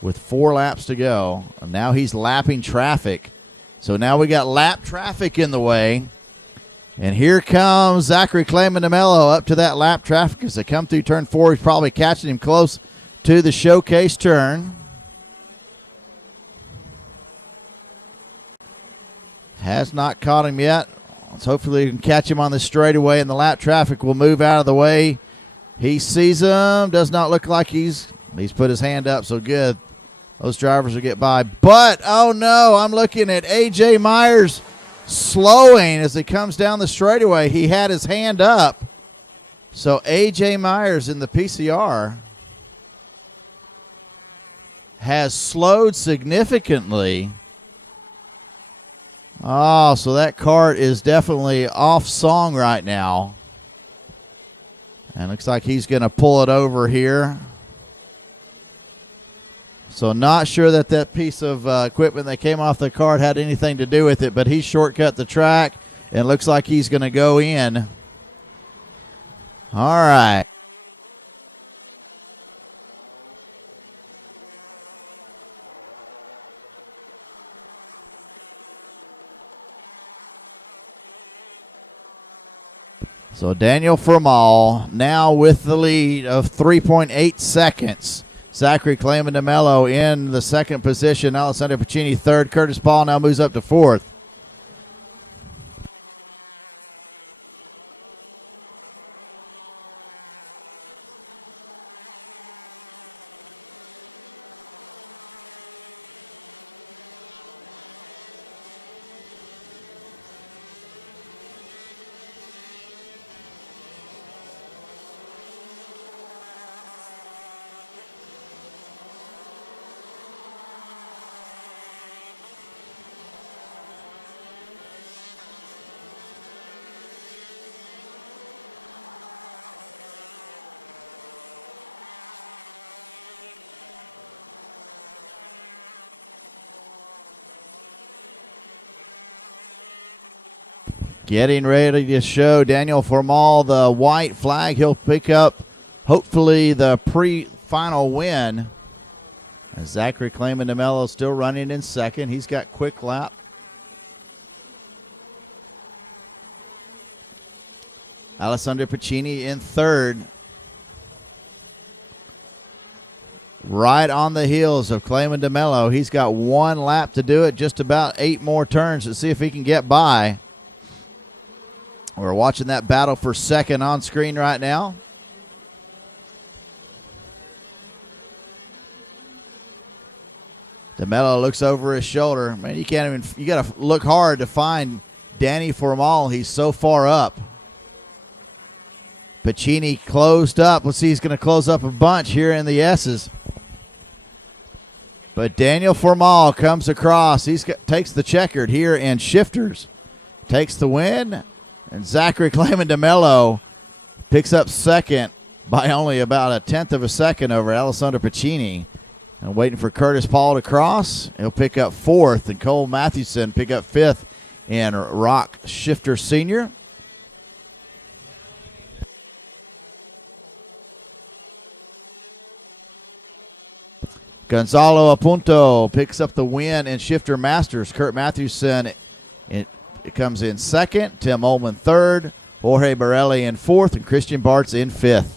with 4 laps to go. And now he's lapping traffic. So now we got lap traffic in the way. And here comes Zachary Clayman DeMello up to that lap traffic as they come through turn 4. He's probably catching him close to the showcase turn. Has not caught him yet. Let's hopefully we can catch him on the straightaway, and the lap traffic will move out of the way. He sees him. Does not look like he's put his hand up, so good. Those drivers will get by. But, oh no, I'm looking at A.J. Myers slowing as he comes down the straightaway. He had his hand up. So A.J. Myers in the PCR has slowed significantly. Oh, so that kart is definitely off song right now. And looks like he's going to pull it over here. So not sure that piece of equipment that came off the kart had anything to do with it, but he shortcut the track, and looks like he's going to go in. All right. So Daniel Formal now with the lead of 3.8 seconds. Zachary Clayman DeMello in the second position. Alessandro Piccini third. Curtis Paul now moves up to fourth. Getting ready to show Daniel Formal the white flag. He'll pick up, hopefully, the pre-final win. And Zachary Clayman DeMello still running in second. He's got quick lap. Alessandro Piccini in third. Right on the heels of Clayman DeMello. He's got one lap to do it, just about 8 more turns to see if he can get by. We're watching that battle for second on screen right now. DeMello looks over his shoulder. Man, you got to look hard to find Danny Formal. He's so far up. Piccini closed up. Let's see, he's going to close up a bunch here in the S's. But Daniel Formal comes across. Takes the checkered here in shifters. Takes the win. And Zachary Clayman DeMello picks up second by only about a tenth of a second over Alessandro Piccini. And waiting for Curtis Paul to cross. He'll pick up fourth. And Cole Mathewson pick up fifth in Rock Shifter Sr. Gonzalo Apunto picks up the win in Shifter Masters. Kurt Mathewson comes in second. Tim Ullman third. Jorge Borelli in fourth. And Christian Bartz in fifth.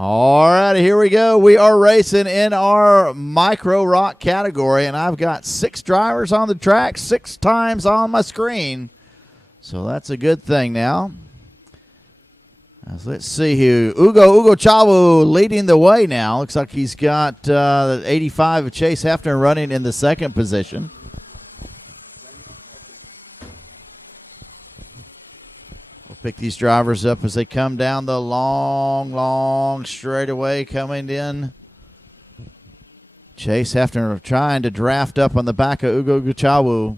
All right, here we go. We are racing in our micro rock category, and I've got 6 drivers on the track 6 times on my screen. So that's a good thing now. Let's see who. Ugo Chawu leading the way now. Looks like he's got 85 of Chase Hefner running in the second position. Pick these drivers up as they come down the long straightaway coming in. Chase Hefner trying to draft up on the back of Ugo Chawu.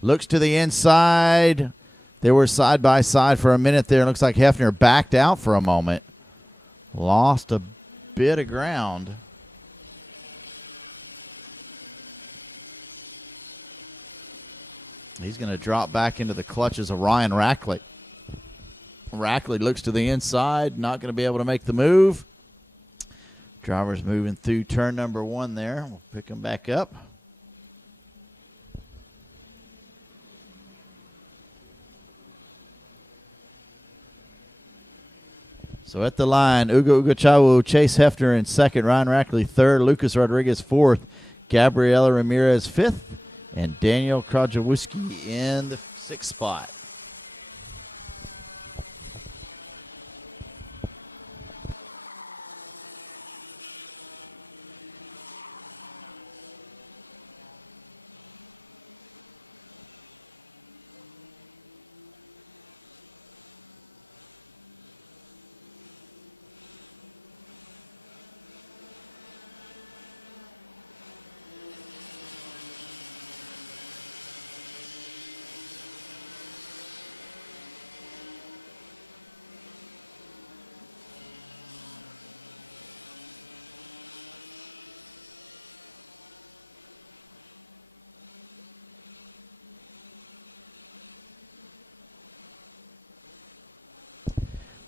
Looks to the inside. They were side by side for a minute there. Looks like Hefner backed out for a moment. Lost a bit of ground. He's going to drop back into the clutches of Ryan Rackley. Rackley looks to the inside, not going to be able to make the move. Driver's moving through turn number 1 there. We'll pick him back up. So at the line, Ugo Chawu, Chase Hefner in second, Ryan Rackley third, Lucas Rodriguez fourth, Gabriela Ramirez fifth, and Daniel Krajewski in the 6th spot.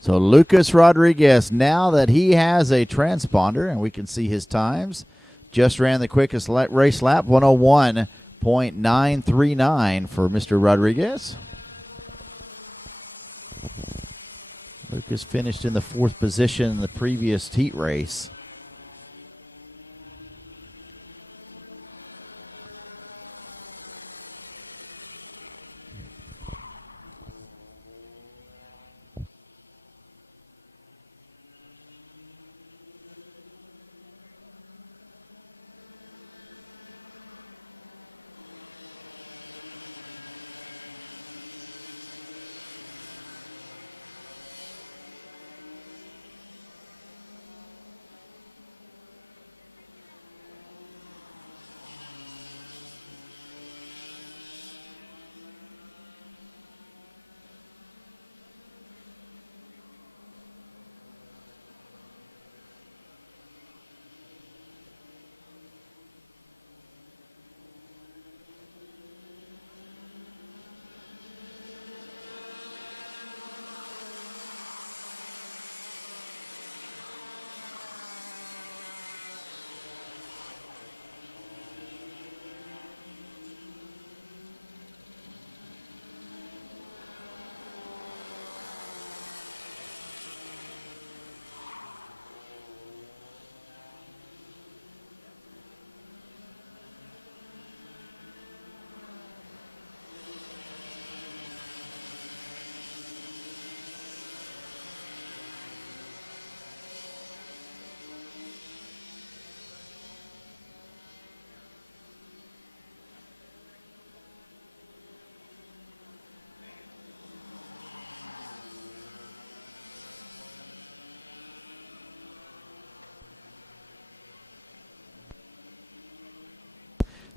So Lucas Rodriguez, now that he has a transponder and we can see his times, just ran the quickest race lap, 101.939 for Mr. Rodriguez. Lucas finished in the 4th position in the previous heat race.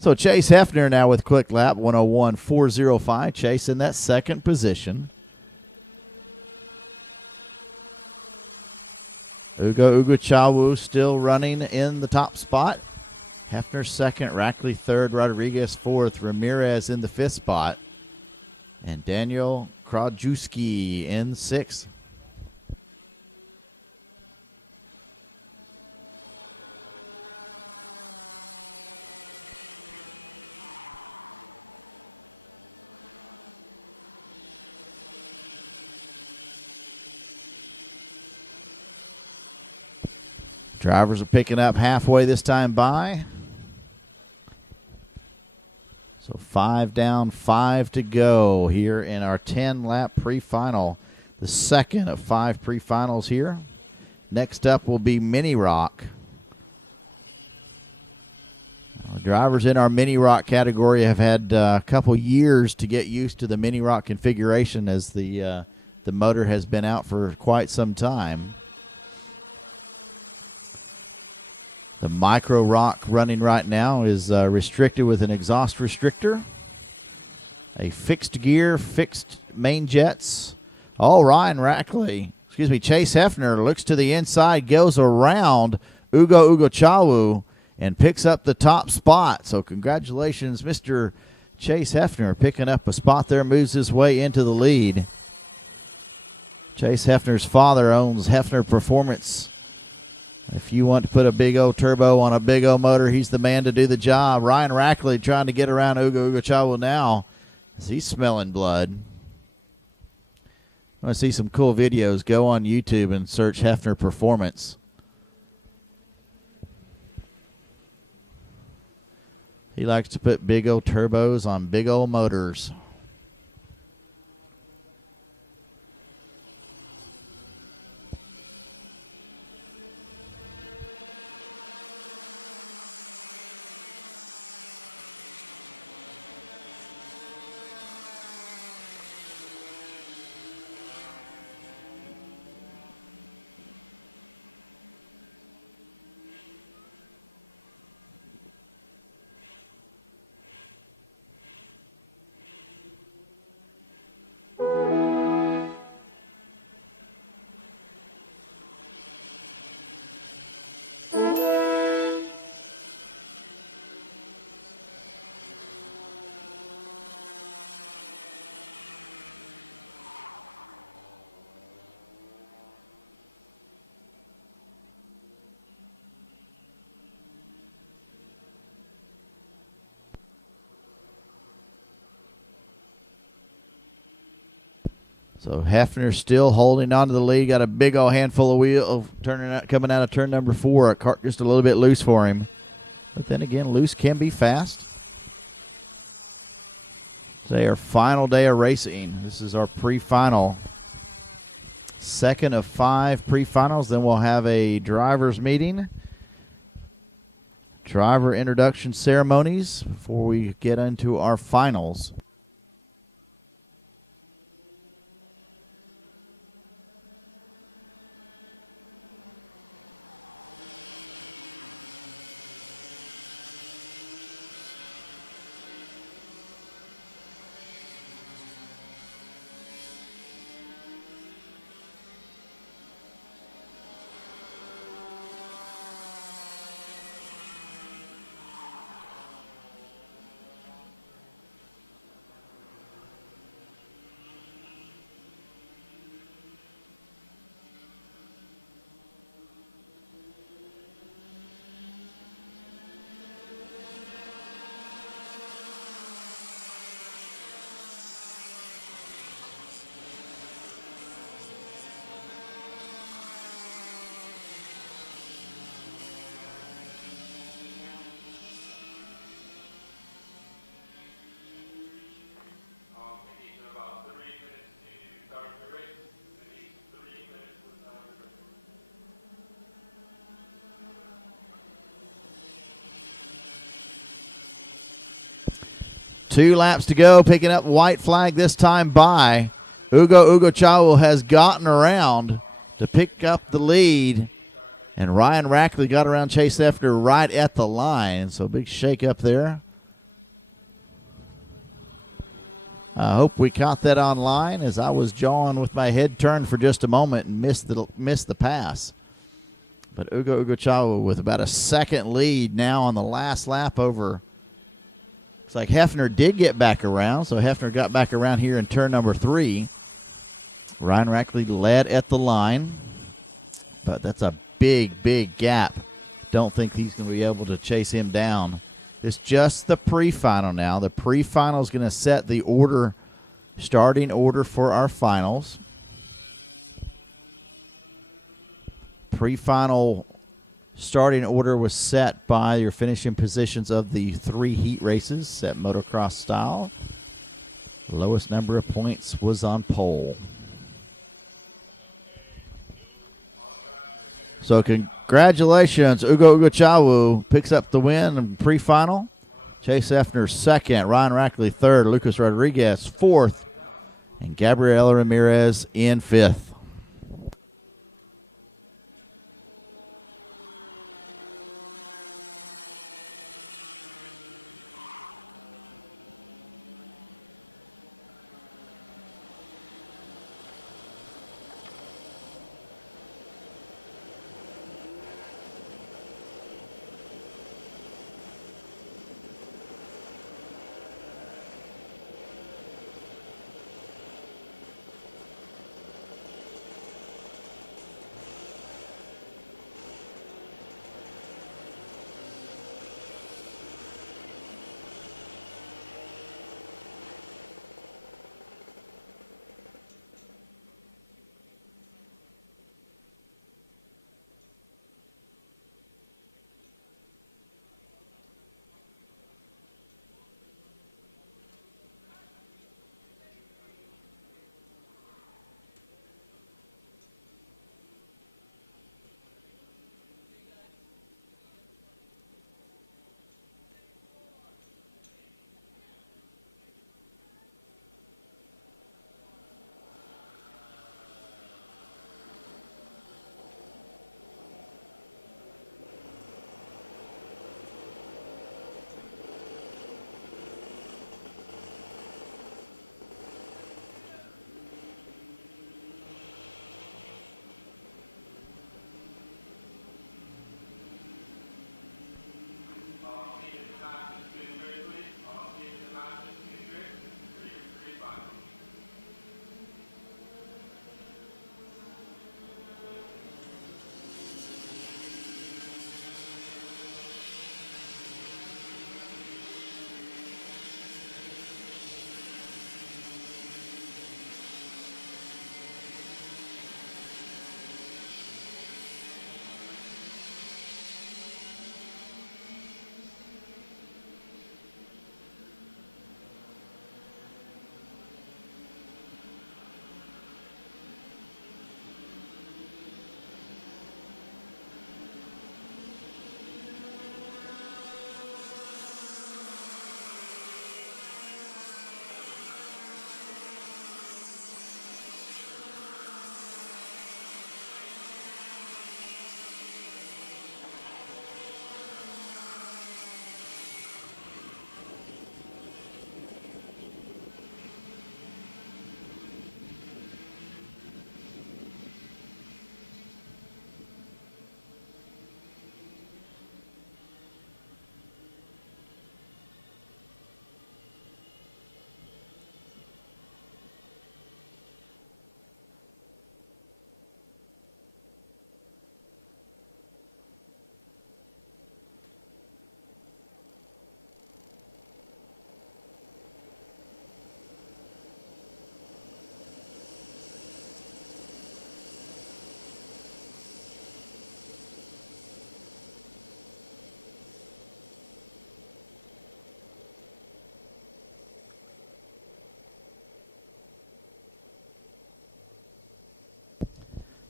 So Chase Hefner now with quick lap, 101.405. Chase in that 2nd position. Ugo Chawu still running in the top spot. Hefner 2nd, Rackley 3rd, Rodriguez 4th, Ramirez in the 5th spot, and Daniel Krajewski in 6th. Drivers are picking up halfway this time by. So 5 down, 5 to go here in our 10-lap pre-final. The second of 5 pre-finals here. Next up will be Mini Rock. Drivers in our Mini Rock category have had a couple years to get used to the Mini Rock configuration, as the motor has been out for quite some time. The Micro Rock running right now is restricted with an exhaust restrictor, a fixed gear, fixed main jets. Chase Hefner looks to the inside, goes around Ugo Chawu, and picks up the top spot. So congratulations, Mr. Chase Hefner, picking up a spot there, moves his way into the lead. Chase Hefner's father owns Hefner Performance. If you want to put a big O turbo on a big O motor, he's the man to do the job. Ryan Rackley trying to get around Ugo Chawu now, as he's smelling blood. Want to see some cool videos, go on YouTube and search Hefner Performance. He likes to put big old turbos on big old motors. So Hefner still holding on to the lead. Got a big old handful of wheel coming out of turn number 4. A cart just a little bit loose for him. But then again, loose can be fast. They are final day of racing. This is our pre-final. Second of 5 pre-finals. Then we'll have a driver's meeting. Driver introduction ceremonies before we get into our finals. Two laps to go, picking up white flag this time by Ugo Chawu has gotten around to pick up the lead, and Ryan Rackley got around Chase Hefner right at the line. So big shake up there. I hope we caught that online, as I was jawing with my head turned for just a moment and missed the pass. But Ugo Chawu with about a second lead now on the last lap over. It's like Hefner did get back around, so Hefner got back around here in turn number 3. Ryan Rackley led at the line, but that's a big, big gap. Don't think he's going to be able to chase him down. It's just the pre-final now. The pre-final is going to set the order, starting order for our finals. Pre-final starting order was set by your finishing positions of the 3 heat races at motocross style. Lowest number of points was on pole. So congratulations, Ugo Ugochawu picks up the win in pre-final. Chase Effner second, Ryan Rackley third, Lucas Rodriguez fourth, and Gabriela Ramirez in fifth.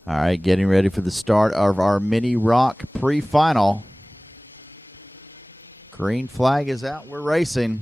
All right, getting ready for the start of our mini Rok pre-final. Green flag is out. We're racing.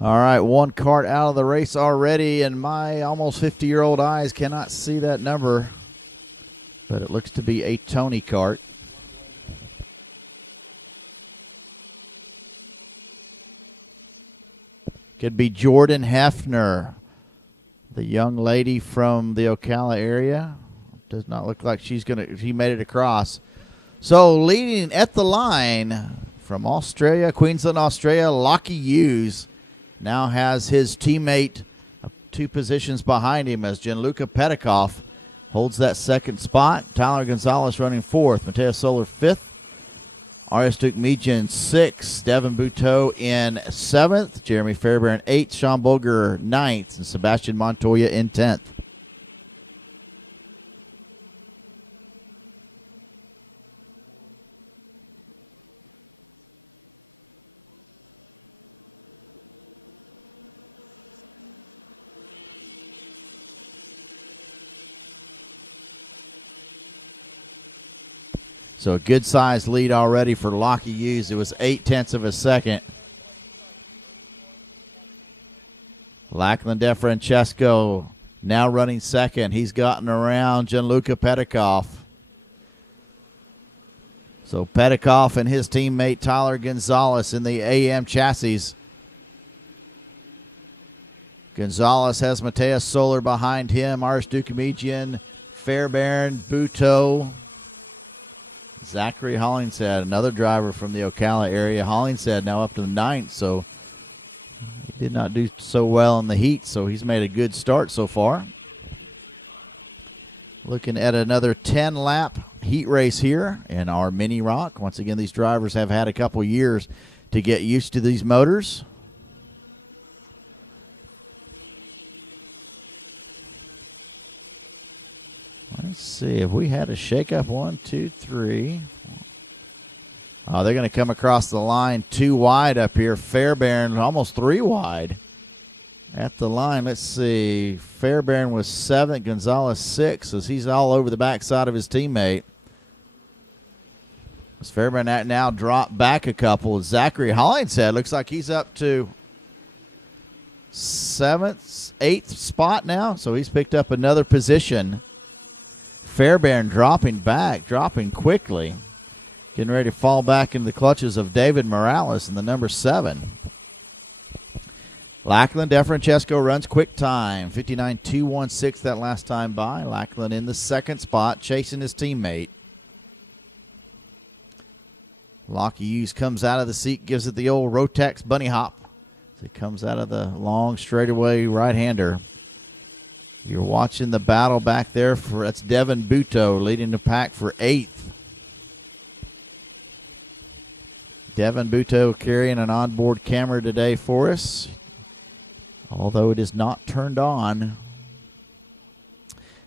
All right, one cart out of the race already, and my almost 50-year-old eyes cannot see that number. but it looks to be a Tony kart. Could be Jordan Hefner, the young lady from the Ocala area. Does not look like she made it across. So leading at the line from Australia, Queensland, Australia, Lockie Hughes now has his teammate 2 positions behind him as Gianluca Petikoff holds that second spot. Tyler Gonzalez running 4th, Mateus Soler 5th, R.S. Dukmejian 6th, Devin Buteau in 7th, Jeremy Fairbairn 8th, Sean Boger 9th, and Sebastian Montoya in 10th. So a good-sized lead already for Lockie Hughes. It was 0.8 of a second. Lachlan DeFrancesco now running second. He's gotten around Gianluca Petikoff. So Petikoff and his teammate Tyler Gonzalez in the AM chassis. Gonzalez has Mateus Soler behind him. Ars Dukamijian, Fairbairn, Buteau, Zachary Hollingshead, another driver from the Ocala area. Hollingshead now up to 9th, so he did not do so well in the heat, so he's made a good start so far. Looking at another 10-lap heat race here in our mini Rok. Once again, these drivers have had a couple years to get used to these motors. Let's see if we had a shakeup. 1, 2, 3. Oh, they're going to come across the line 2 wide up here. Fairbairn almost 3 wide at the line. Let's see. Fairbairn was 7th, Gonzalez 6th, as he's all over the backside of his teammate. As Fairbairn now dropped back a couple. Zachary Hollingshead looks like he's up to 7th, 8th spot now, so he's picked up another position. Fairbairn dropping quickly. Getting ready to fall back into the clutches of David Morales in the number 7. Lachlan DeFrancesco runs quick time. 59.216 that last time by. Lachlan in the second spot, chasing his teammate. Lockie Hughes comes out of the seat, gives it the old Rotex bunny hop. It comes out of the long straightaway right-hander. You're watching the battle back there. That's Devin Buteau leading the pack for 8th. Devin Buteau carrying an onboard camera today for us, although it is not turned on.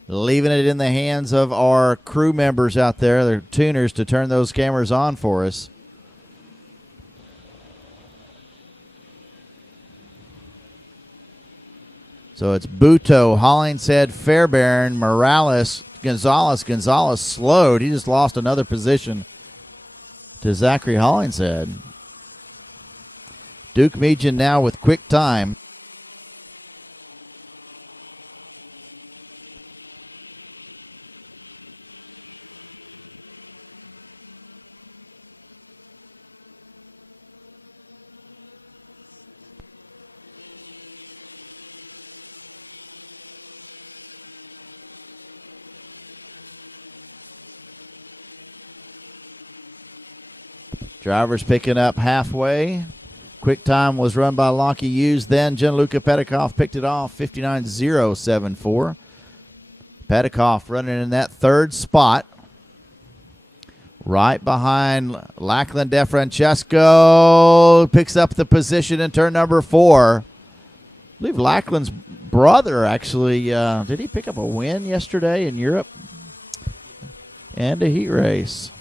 Leaving it in the hands of our crew members out there, their tuners, to turn those cameras on for us. So it's Buteau, Hollingshead, Fairbairn, Morales, Gonzalez. Gonzalez slowed. He just lost another position to Zachary Hollingshead. Dukmejian now with quick time. Drivers picking up halfway. Quick time was run by Lockie Hughes. Then Gianluca Petikoff picked it off, 59.074. Petikoff running in that third spot. Right behind Lachlan DeFrancesco. Picks up the position in turn number 4. I believe Lachlan's brother actually, did he pick up a win yesterday in Europe? And a heat race.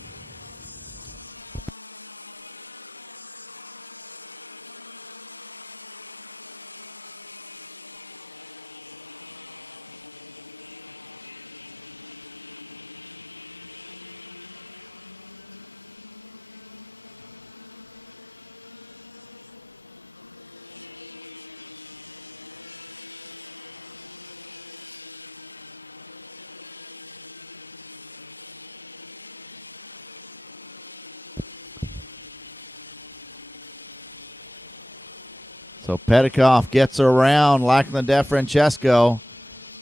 So Petikoff gets around Lachlan DeFrancesco.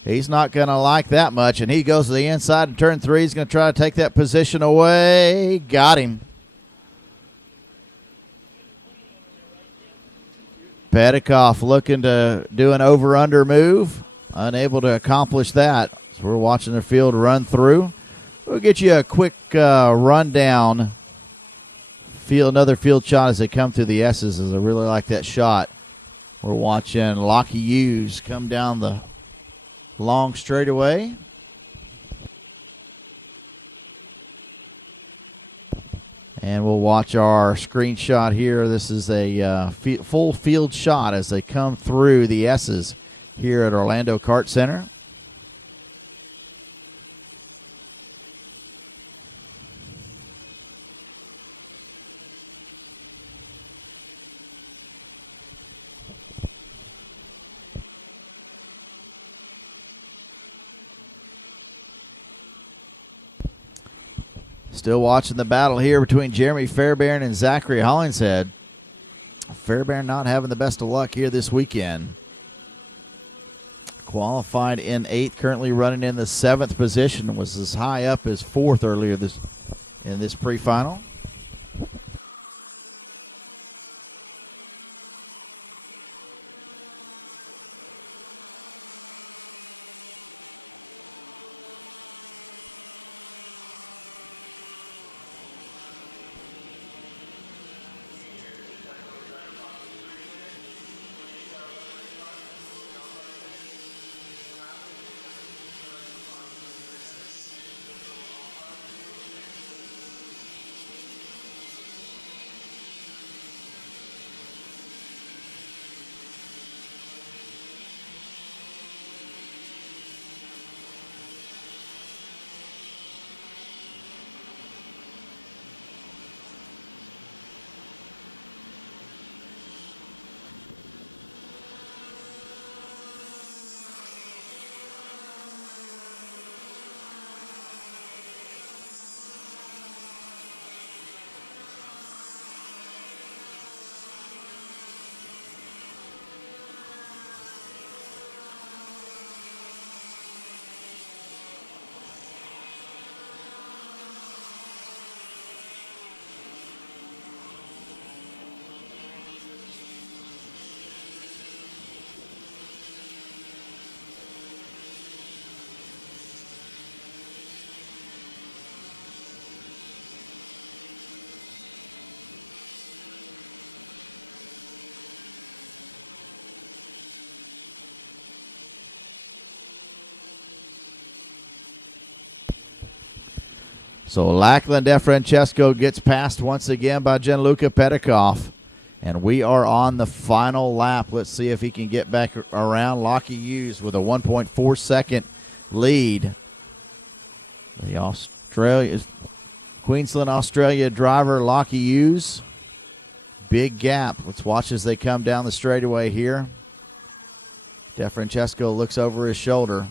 He's not going to like that much, and he goes to the inside in turn 3. He's going to try to take that position away. Got him. Petikoff looking to do an over-under move. Unable to accomplish that. We're watching the field run through. We'll get you a quick rundown. Another field shot as they come through the S's, as I really like that shot. We're watching Lockie Hughes come down the long straightaway. And we'll watch our screenshot here. This is a full field shot as they come through the S's here at Orlando Kart Center. Still watching the battle here between Jeremy Fairbairn and Zachary Hollingshead. Fairbairn not having the best of luck here this weekend. Qualified in 8th, currently running in the 7th position. Was as high up as 4th earlier in this pre-final. So Lachlan DeFrancesco gets passed once again by Gianluca Petikoff. And we are on the final lap. Let's see if he can get back around. Lockie Hughes with a 1.4 second lead. The Queensland, Australia driver Lockie Hughes. Big gap. Let's watch as they come down the straightaway here. DeFrancesco looks over his shoulder.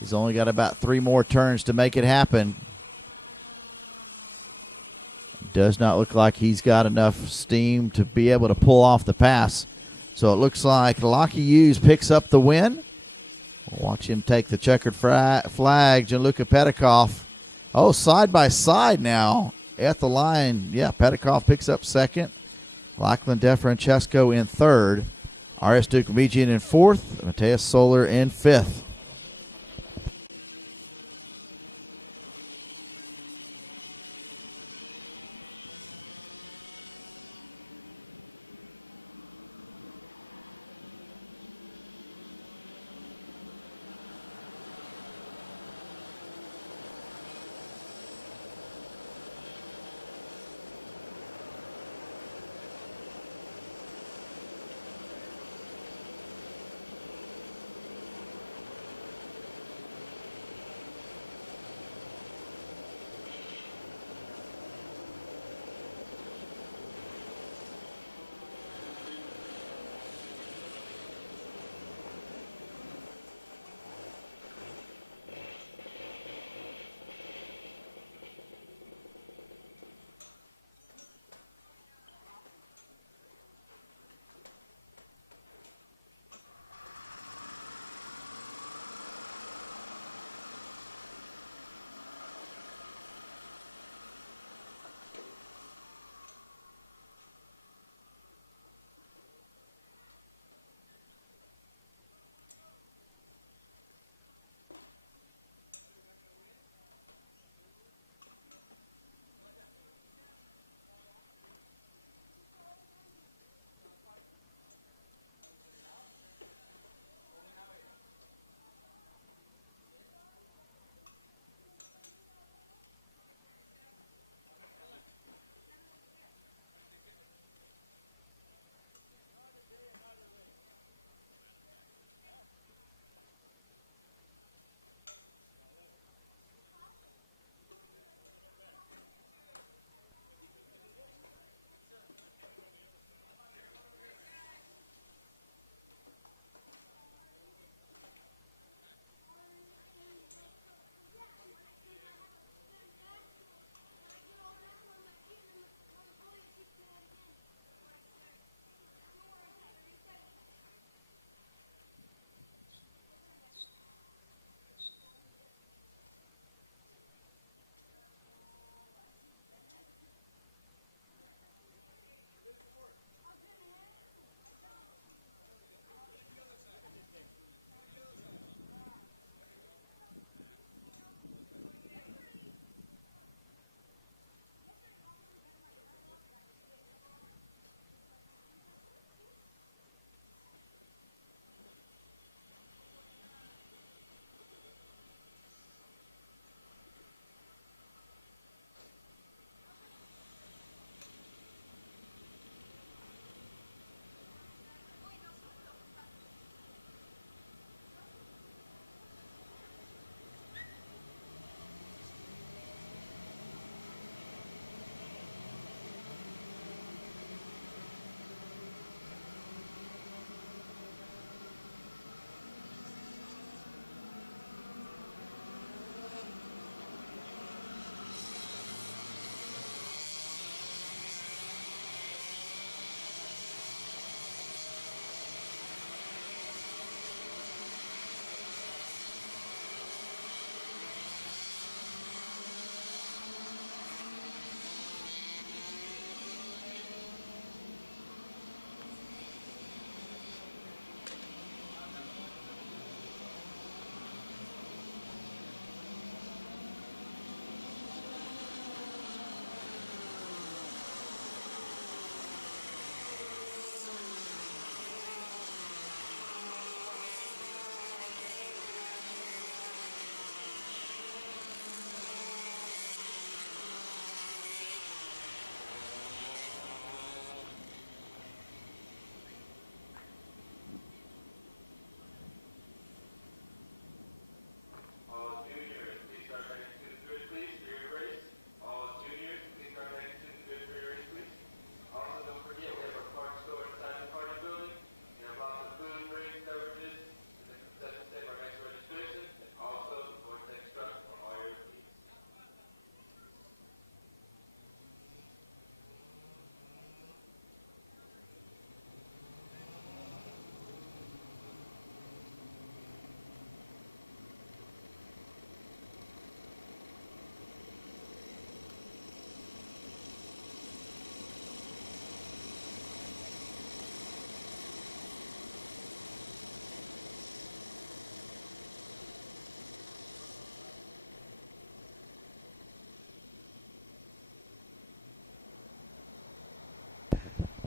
He's only got about 3 more turns to make it happen. Does not look like he's got enough steam to be able to pull off the pass. So it looks like Lockie Hughes picks up the win. Watch him take the checkered flag. Gianluca Petikoff. Oh, side by side now at the line. Yeah, Petikoff picks up 2nd. Lachlan DeFrancesco in 3rd. R.S. Duke-Mejian in 4th. Mateus Soler in 5th.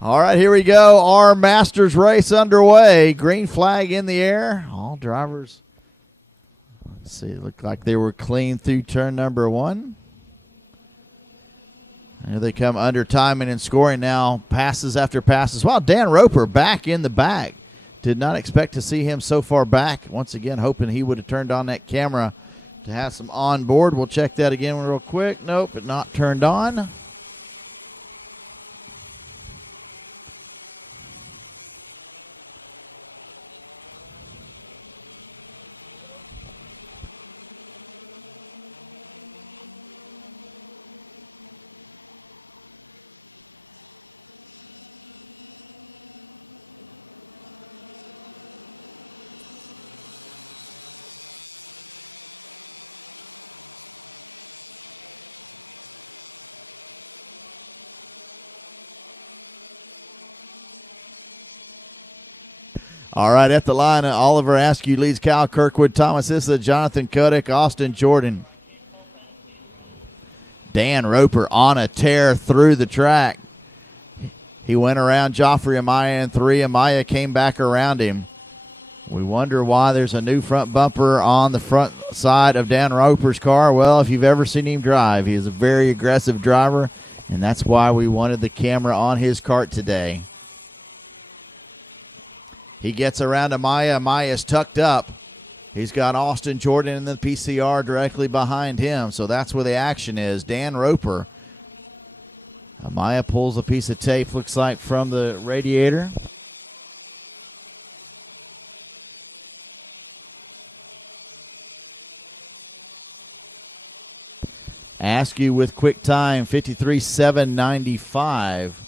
All right, here we go. Our Masters race underway. Green flag in the air. All drivers, let's see, looked like they were clean through turn number 1. Here they come under timing and scoring now. Passes after passes. Wow, Dan Roper back in the back. Did not expect to see him so far back. Once again, hoping he would have turned on that camera to have some on board. We'll check that again real quick. Nope, it not turned on. All right, at the line, Oliver Askew leads Kyle Kirkwood, Thomas Issa, Jonathan Kotick, Austin Jordan. Dan Roper on a tear through the track. He went around Joffrey Amaya in 3. Amaya came back around him. We wonder why there's a new front bumper on the front side of Dan Roper's car. Well, if you've ever seen him drive, he is a very aggressive driver, and that's why we wanted the camera on his kart today. He gets around Amaya. Amaya's tucked up. He's got Austin Jordan in the PCR directly behind him, so that's where the action is. Dan Roper. Amaya pulls a piece of tape, looks like, from the radiator. Askew with quick time, 53.795.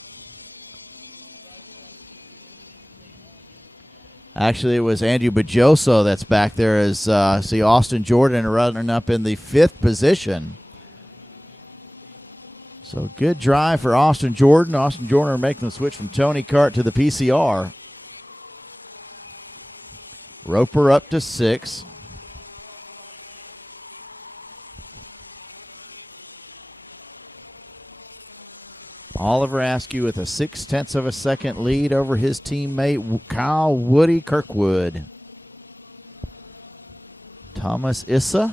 Actually, it was Andrew Bajoso that's back there as see Austin Jordan running up in the 5th position. So good drive for Austin Jordan. Austin Jordan making the switch from Tony Kart to the PCR. Roper up to 6. Oliver Askew with a 0.6 of a second lead over his teammate Kyle Woody Kirkwood. Thomas Issa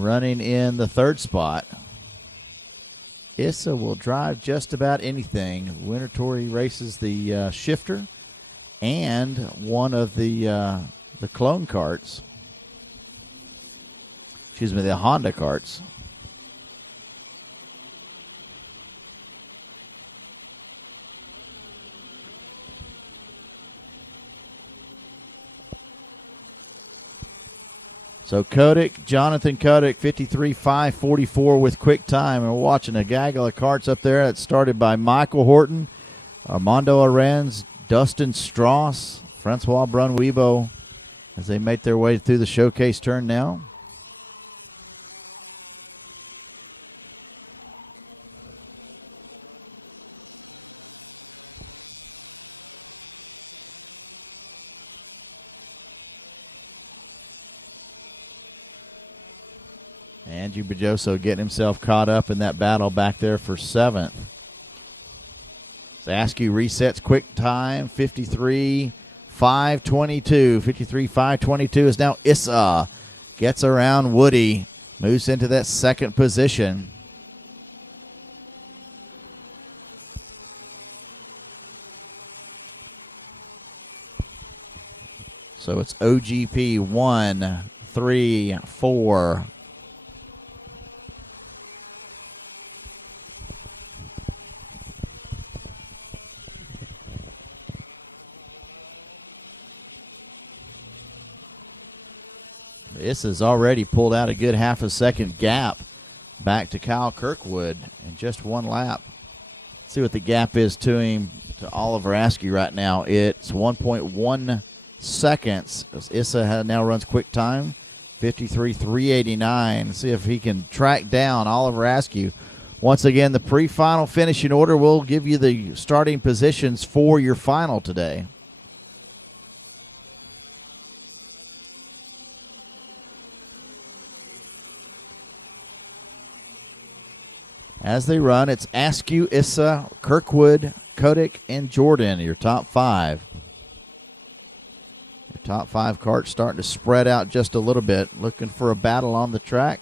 running in the 3rd spot. Issa will drive just about anything. Winter Tour races the shifter and one of the clone carts. Excuse me, the Honda carts. So Kotick, Jonathan Kotick, 53.544 with quick time. And we're watching a gaggle of carts up there. It's started by Michael Horton, Armando Arenz, Dustin Strauss, Francois Brunwibo as they make their way through the showcase turn now. Andrew Bajoso getting himself caught up in that battle back there for 7th. Askew resets quick time, 53.522. 53.522 is now Issa. Gets around Woody, moves into that 2nd position. So it's OGP 1, 3, 4. This has already pulled out a good half a second gap back to Kyle Kirkwood in just 1 lap. Let's see what the gap is to him, to Oliver Askew right now. It's 1.1 seconds. Issa now runs quick time, 53.389. See if he can track down Oliver Askew. Once again, the pre-final finishing order will give you the starting positions for your final today. As they run, it's Askew, Issa, Kirkwood, Kotick, and Jordan, your top five. Your top five carts starting to spread out just a little bit, looking for a battle on the track.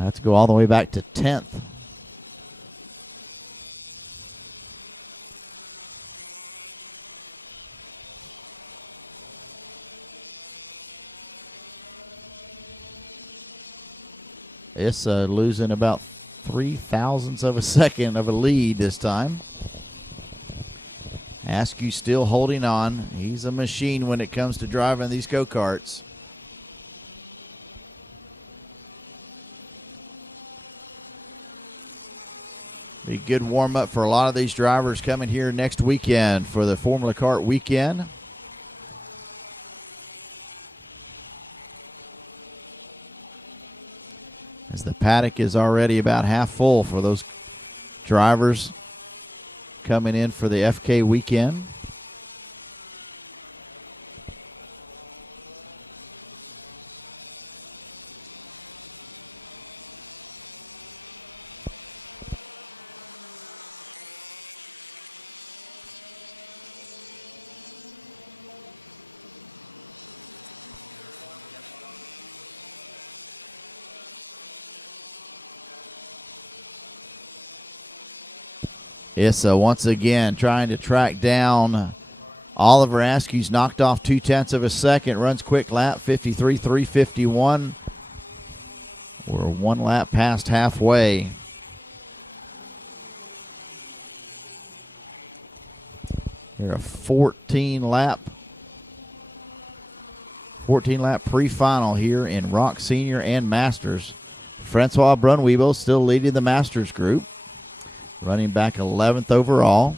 Let's go all the way back to 10th. It's losing about 0.03 of a second of a lead this time. Askew still holding on. He's a machine when it comes to driving these go-karts. Be a good warm-up for a lot of these drivers coming here next weekend for the Formula Kart weekend. As the paddock is already about half full for those drivers coming in for the FK weekend. Issa once again trying to track down Oliver Askew's knocked off 0.2 of a second. Runs quick lap, 53.351. We're one lap past halfway. Here a 14 lap pre-final here in Rok Senior and Masters. Francois Brunweibel still leading the Masters group, running back 11th overall.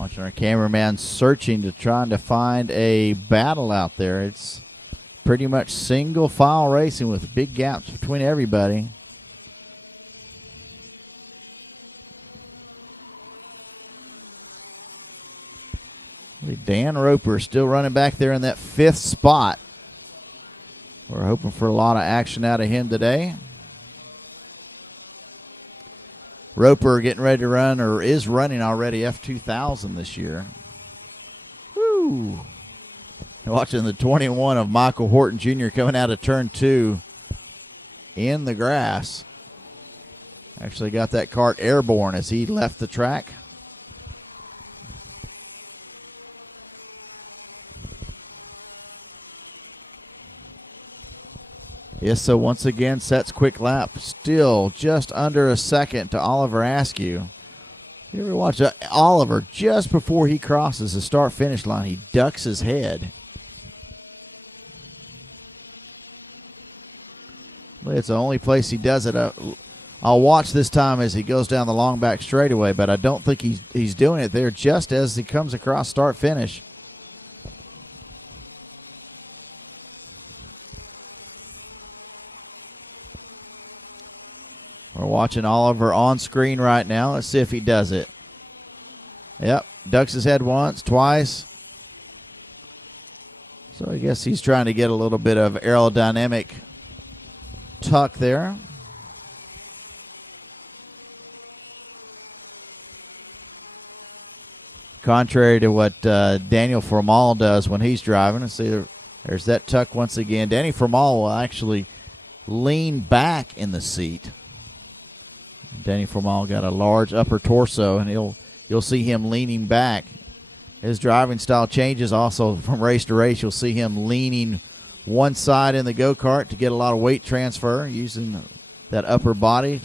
Watching our cameraman searching trying to find a battle out there. It's pretty much single file racing with big gaps between everybody. Dan Roper still running back there in that 5th spot. We're hoping for a lot of action out of him today. Roper getting ready to run, or is running already, F2000 this year. Woo! Watching the 21 of Michael Horton Jr. coming out of turn 2 in the grass. Actually got that kart airborne as he left the track. Issa once again sets quick lap, still just under a second to Oliver Askew. You ever watch Oliver just before he crosses the start-finish line, he ducks his head. It's the only place he does it. I'll watch this time as he goes down the long back straightaway, but I don't think he's doing it there just as he comes across start-finish. We're watching Oliver on screen right now. Let's see if he does it. Yep, ducks his head once, twice. So I guess he's trying to get a little bit of aerodynamic tuck there. Contrary to what Daniel Formal does when he's driving. Let's see, there's that tuck once again. Danny Formal will actually lean back in the seat. Danny Formal got a large upper torso, and you'll see him leaning back. His driving style changes also from race to race. You'll see him leaning one side in the go-kart to get a lot of weight transfer using that upper body.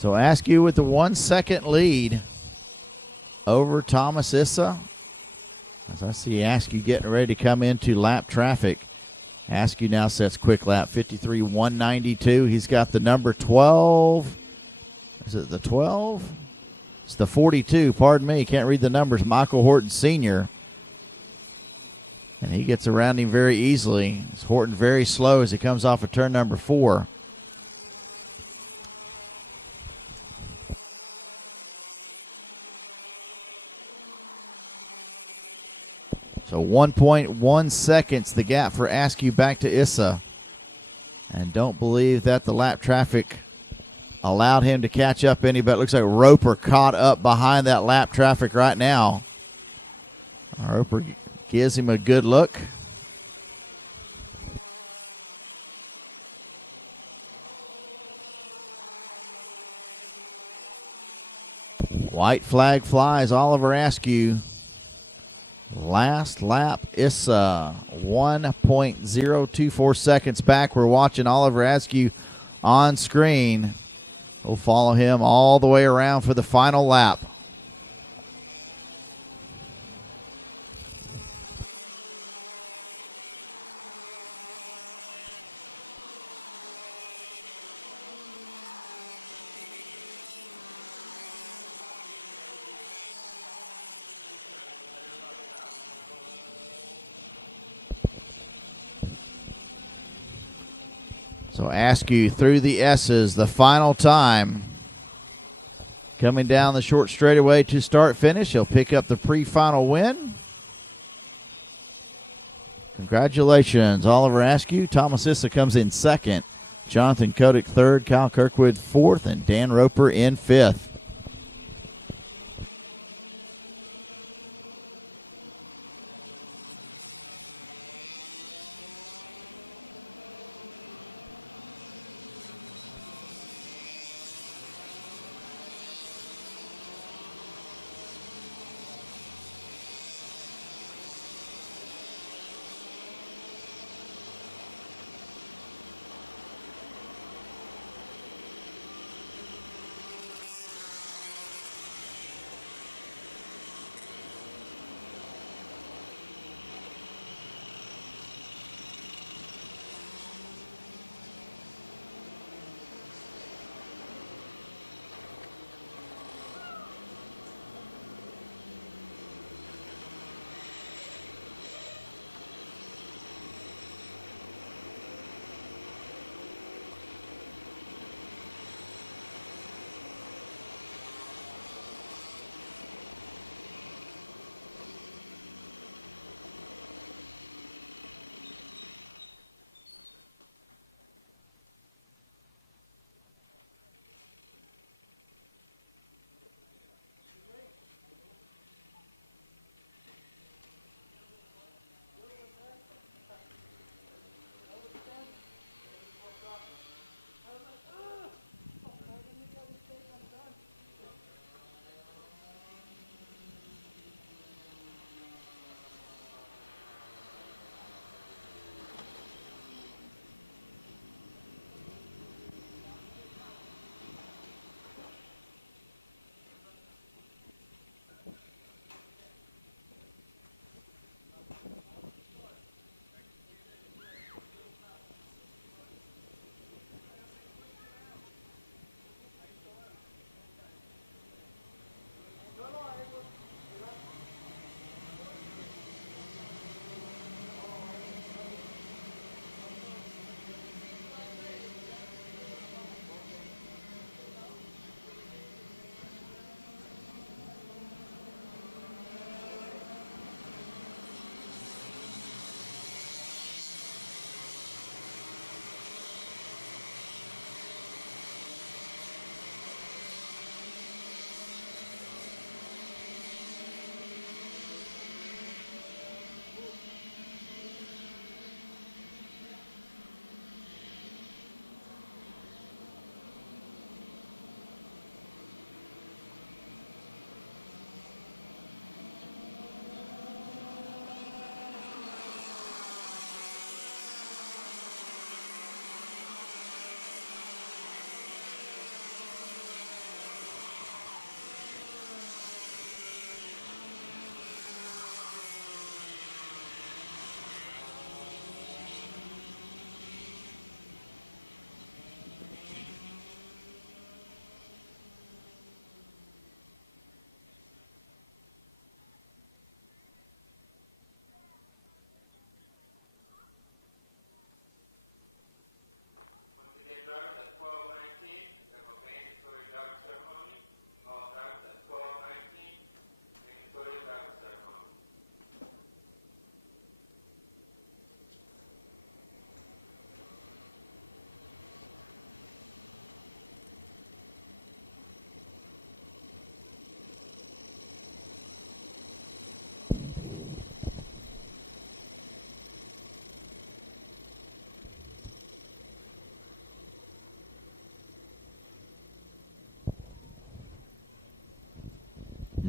So Askew with the 1 second lead over Thomas Issa. As I see Askew getting ready to come into lap traffic. Askew now sets quick lap 53.192. He's got the number 12. Is it the 12? It's the 42. Pardon me. Can't read the numbers. Michael Horton Sr. And he gets around him very easily. Horton very slow as he comes off of turn number 4. So 1.1 seconds the gap for Askew back to Issa. And don't believe that the lap traffic allowed him to catch up any, but it looks like Roper caught up behind that lap traffic right now. Roper gives him a good look. White flag flies. Oliver Askew. Last lap, Issa 1.024 seconds back. We're watching Oliver Askew on screen. We'll follow him all the way around for the final lap. So Askew through the S's the final time. Coming down the short straightaway to start finish. He'll pick up the pre-final win. Congratulations, Oliver Askew. Thomas Issa comes in second. Jonathan Kotick third. Kyle Kirkwood fourth. And Dan Roper in fifth.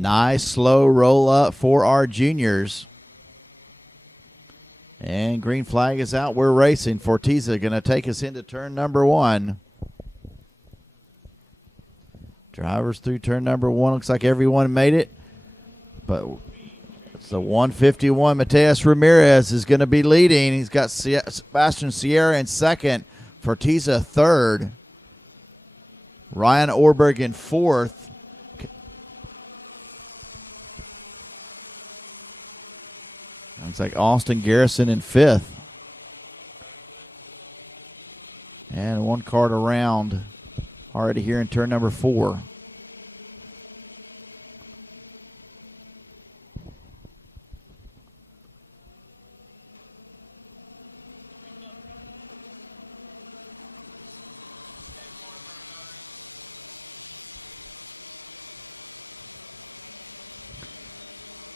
Nice slow roll up for our juniors. And green flag is out. We're racing. Fortiza going to take us into turn number 1. Drivers through turn number 1. Looks like everyone made it. But it's the 151. Mateus Ramirez is going to be leading. He's got Sebastian Sierra in second. Fortiza third. Ryan Orberg in fourth. It's like Austin Garrison in fifth. And one card around already here in turn number 4.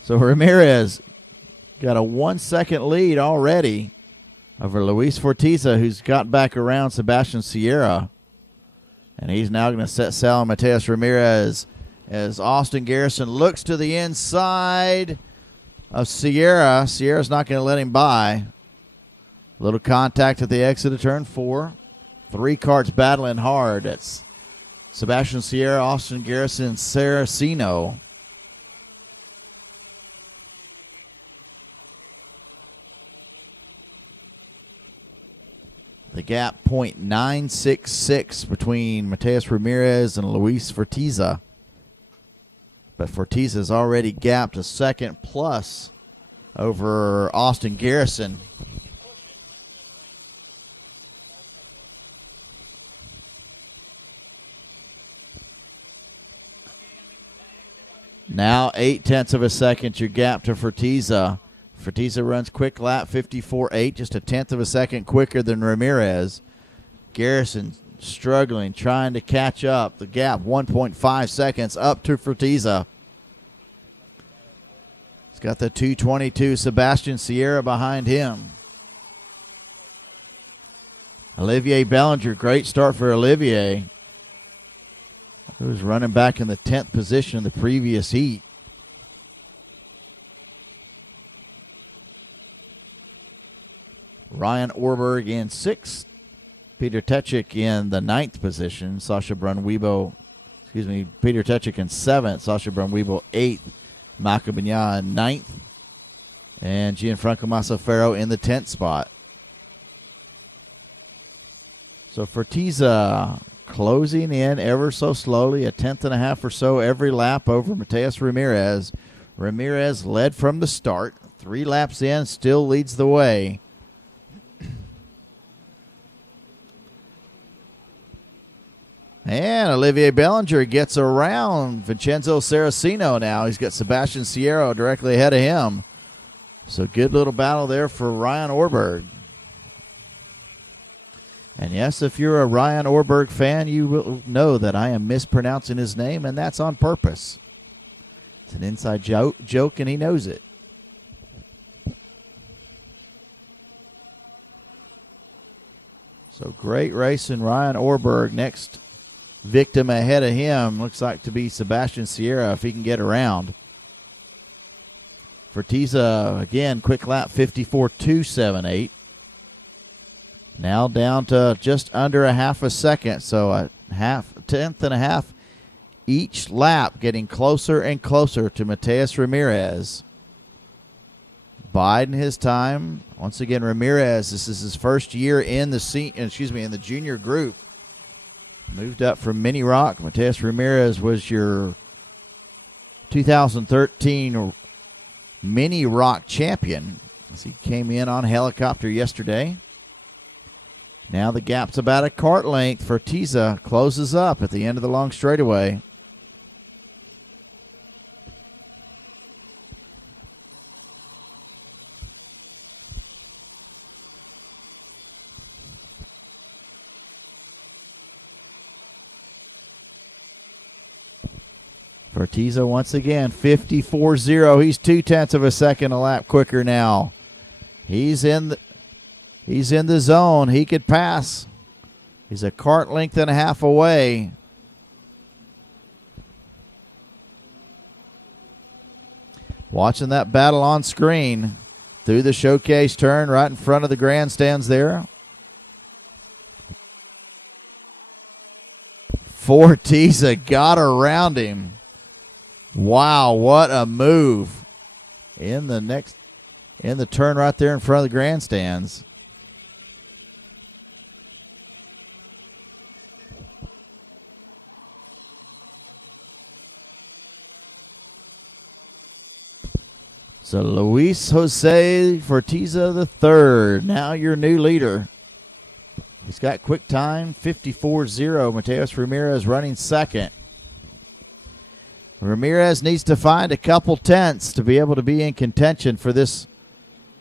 So Ramirez got a 1-second lead already over Luis Fortiza, who's got back around Sebastian Sierra. And he's now going to set sail on Mateus Ramirez as Austin Garrison looks to the inside of Sierra. Sierra's not going to let him by. Little contact at the exit of turn 4. 3 cards battling hard. That's Sebastian Sierra, Austin Garrison, and Saraceno. The gap .966 between Mateus Ramirez and Luis Fortiza. But Fortiza's already gapped a second plus over Austin Garrison. Now 0.8 of a second, your gap to Fortiza. Fortiza runs quick lap 54.8, just a 1/10 of a second quicker than Ramirez. Garrison struggling, trying to catch up. The gap 1.5 seconds up to Fortiza. He's got the 2:22 Sebastian Sierra behind him. Olivier Bellinger, great start for Olivier. He was running back in the 10th position in the previous heat. Ryan Orberg in 6th. Peter Techik in the 9th position. Peter Techik in 7th. Sasha Brunwiebo 8th. Malcolm Bignat in 9th. And Gianfranco Massaferro in the 10th spot. So Fortiza closing in ever so slowly, a 1/10.5 or so every lap over Mateus Ramirez. Ramirez led from the start. 3 laps in, still leads the way. And Olivier Bellinger gets around Vincenzo Saraceno now. He's got Sebastian Sierra directly ahead of him. So good little battle there for Ryan Orberg. And yes, if you're a Ryan Orberg fan, you will know that I am mispronouncing his name, and that's on purpose. It's an inside joke, and he knows it. So great racing, Ryan Orberg. Next victim ahead of him looks like to be Sebastian Sierra if he can get around. Fortiza, again, quick lap 54.278. Now down to just under a half a second, so a 1/10.5 each lap, getting closer and closer to Mateus Ramirez. Biding his time. Once again, Ramirez, this is his first year in the junior group. Moved up from Mini Rock. Mateus Ramirez was your 2013 Mini Rock champion as he came in on helicopter yesterday. Now the gap's about a kart length. Fortiza closes up at the end of the long straightaway. Fortiza once again, 54.0. He's 0.2 of a second a lap quicker now. He's in the zone. He could pass. He's a kart length and a half away. Watching that battle on screen through the showcase turn right in front of the grandstands there. Fortiza got around him. Wow, what a move in the turn right there in front of the grandstands. So Luis Jose Fortiza III, now your new leader. He's got quick time, 54.0. Mateus Ramirez running second. Ramirez needs to find a couple tenths to be able to be in contention for this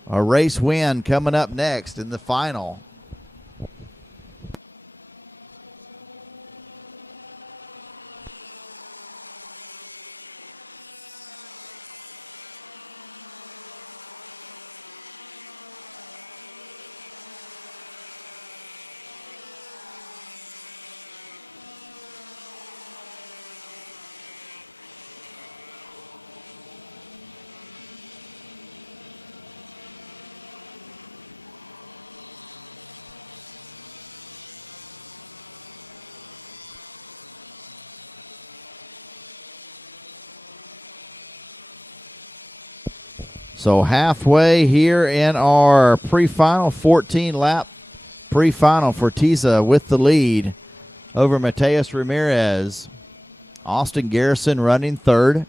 race win coming up next in the final. So halfway here in our pre-final, 14-lap pre-final. Fortiza with the lead over Mateus Ramirez. Austin Garrison running third.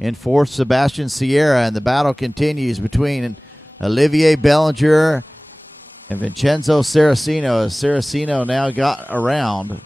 In fourth, Sebastian Sierra, and the battle continues between Olivier Bellinger and Vincenzo Saraceno, as Saraceno now got around.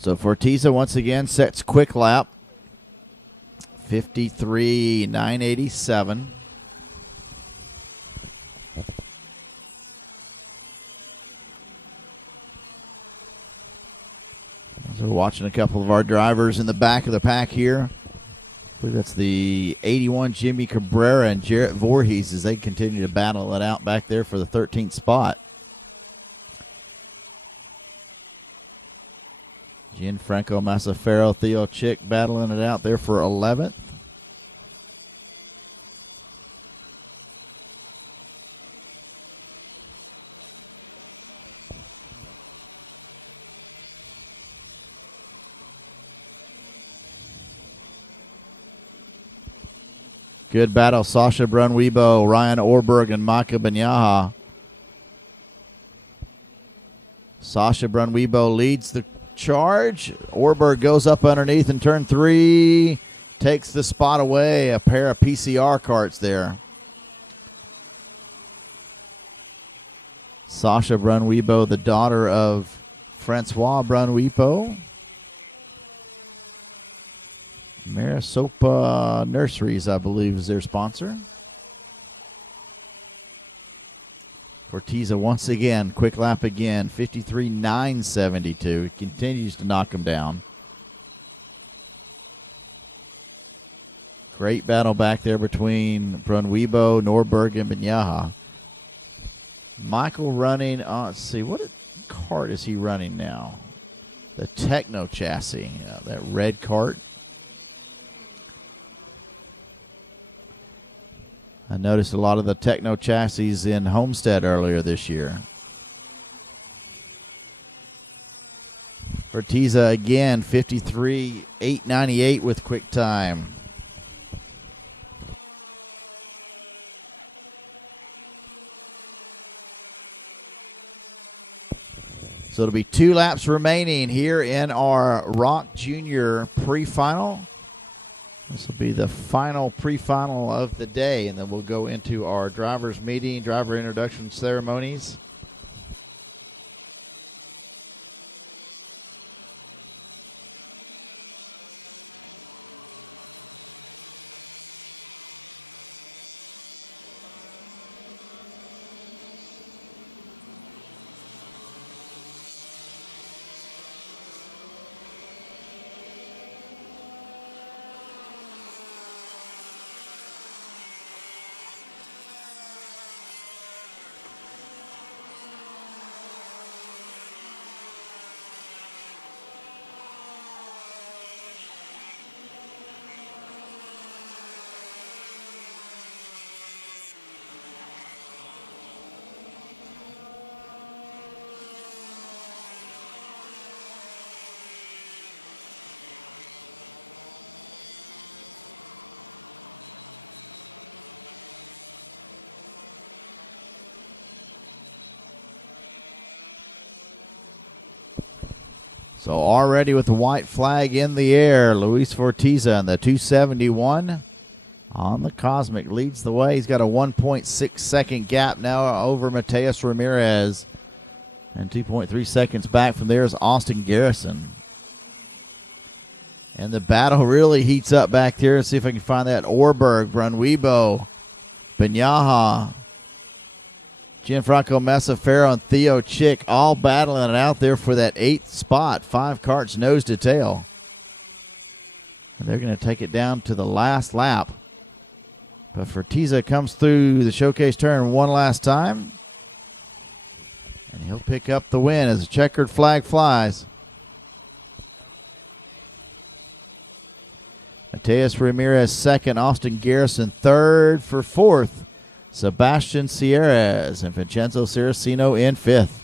So Fortiza once again sets quick lap. 53.987. We're watching a couple of our drivers in the back of the pack here. I think that's the 81 Jimmy Cabrera and Jarrett Voorhees as they continue to battle it out back there for the 13th spot. Gianfranco Massaferro, Theo Chick battling it out there for 11th. Good battle, Sasha Brunwebo, Ryan Orberg, and Maka Banyaha. Sasha Brunwebo leads the charge. Orberg goes up underneath in turn 3, takes the spot away. A pair of PCR carts there. Sasha Brunwebo, the daughter of Francois Brunwebo. Marisopa Nurseries, I believe, is their sponsor. Fortiza once again, quick lap again, 53.972. Continues to knock him down. Great battle back there between Brunwibo, Norberg, and Banyaha. Michael running, let's see, what cart is he running now? The Techno chassis, that red cart. I noticed a lot of the Techno chassis in Homestead earlier this year. Fortiza again, 53.898 with quick time. So it'll be 2 laps remaining here in our Rok Junior pre-final. This will be the final pre-final of the day, and then we'll go into our drivers meeting, driver introduction ceremonies. So already with the white flag in the air, Luis Fortiza in the 271 on the Cosmic leads the way. He's got a 1.6 second gap now over Mateus Ramirez. And 2.3 seconds back from there is Austin Garrison. And the battle really heats up back there. Let's see if I can find that. Orberg, Brunwibo, Banyaha, Gianfranco Masafero, and Theo Chick all battling it out there for that 8th spot. 5 carts nose to tail. And they're going to take it down to the last lap. But Fortiza comes through the showcase turn one last time. And he'll pick up the win as the checkered flag flies. Mateus Ramirez second, Austin Garrison third. For fourth, Sebastian Sierras and Vincenzo Saraceno in fifth.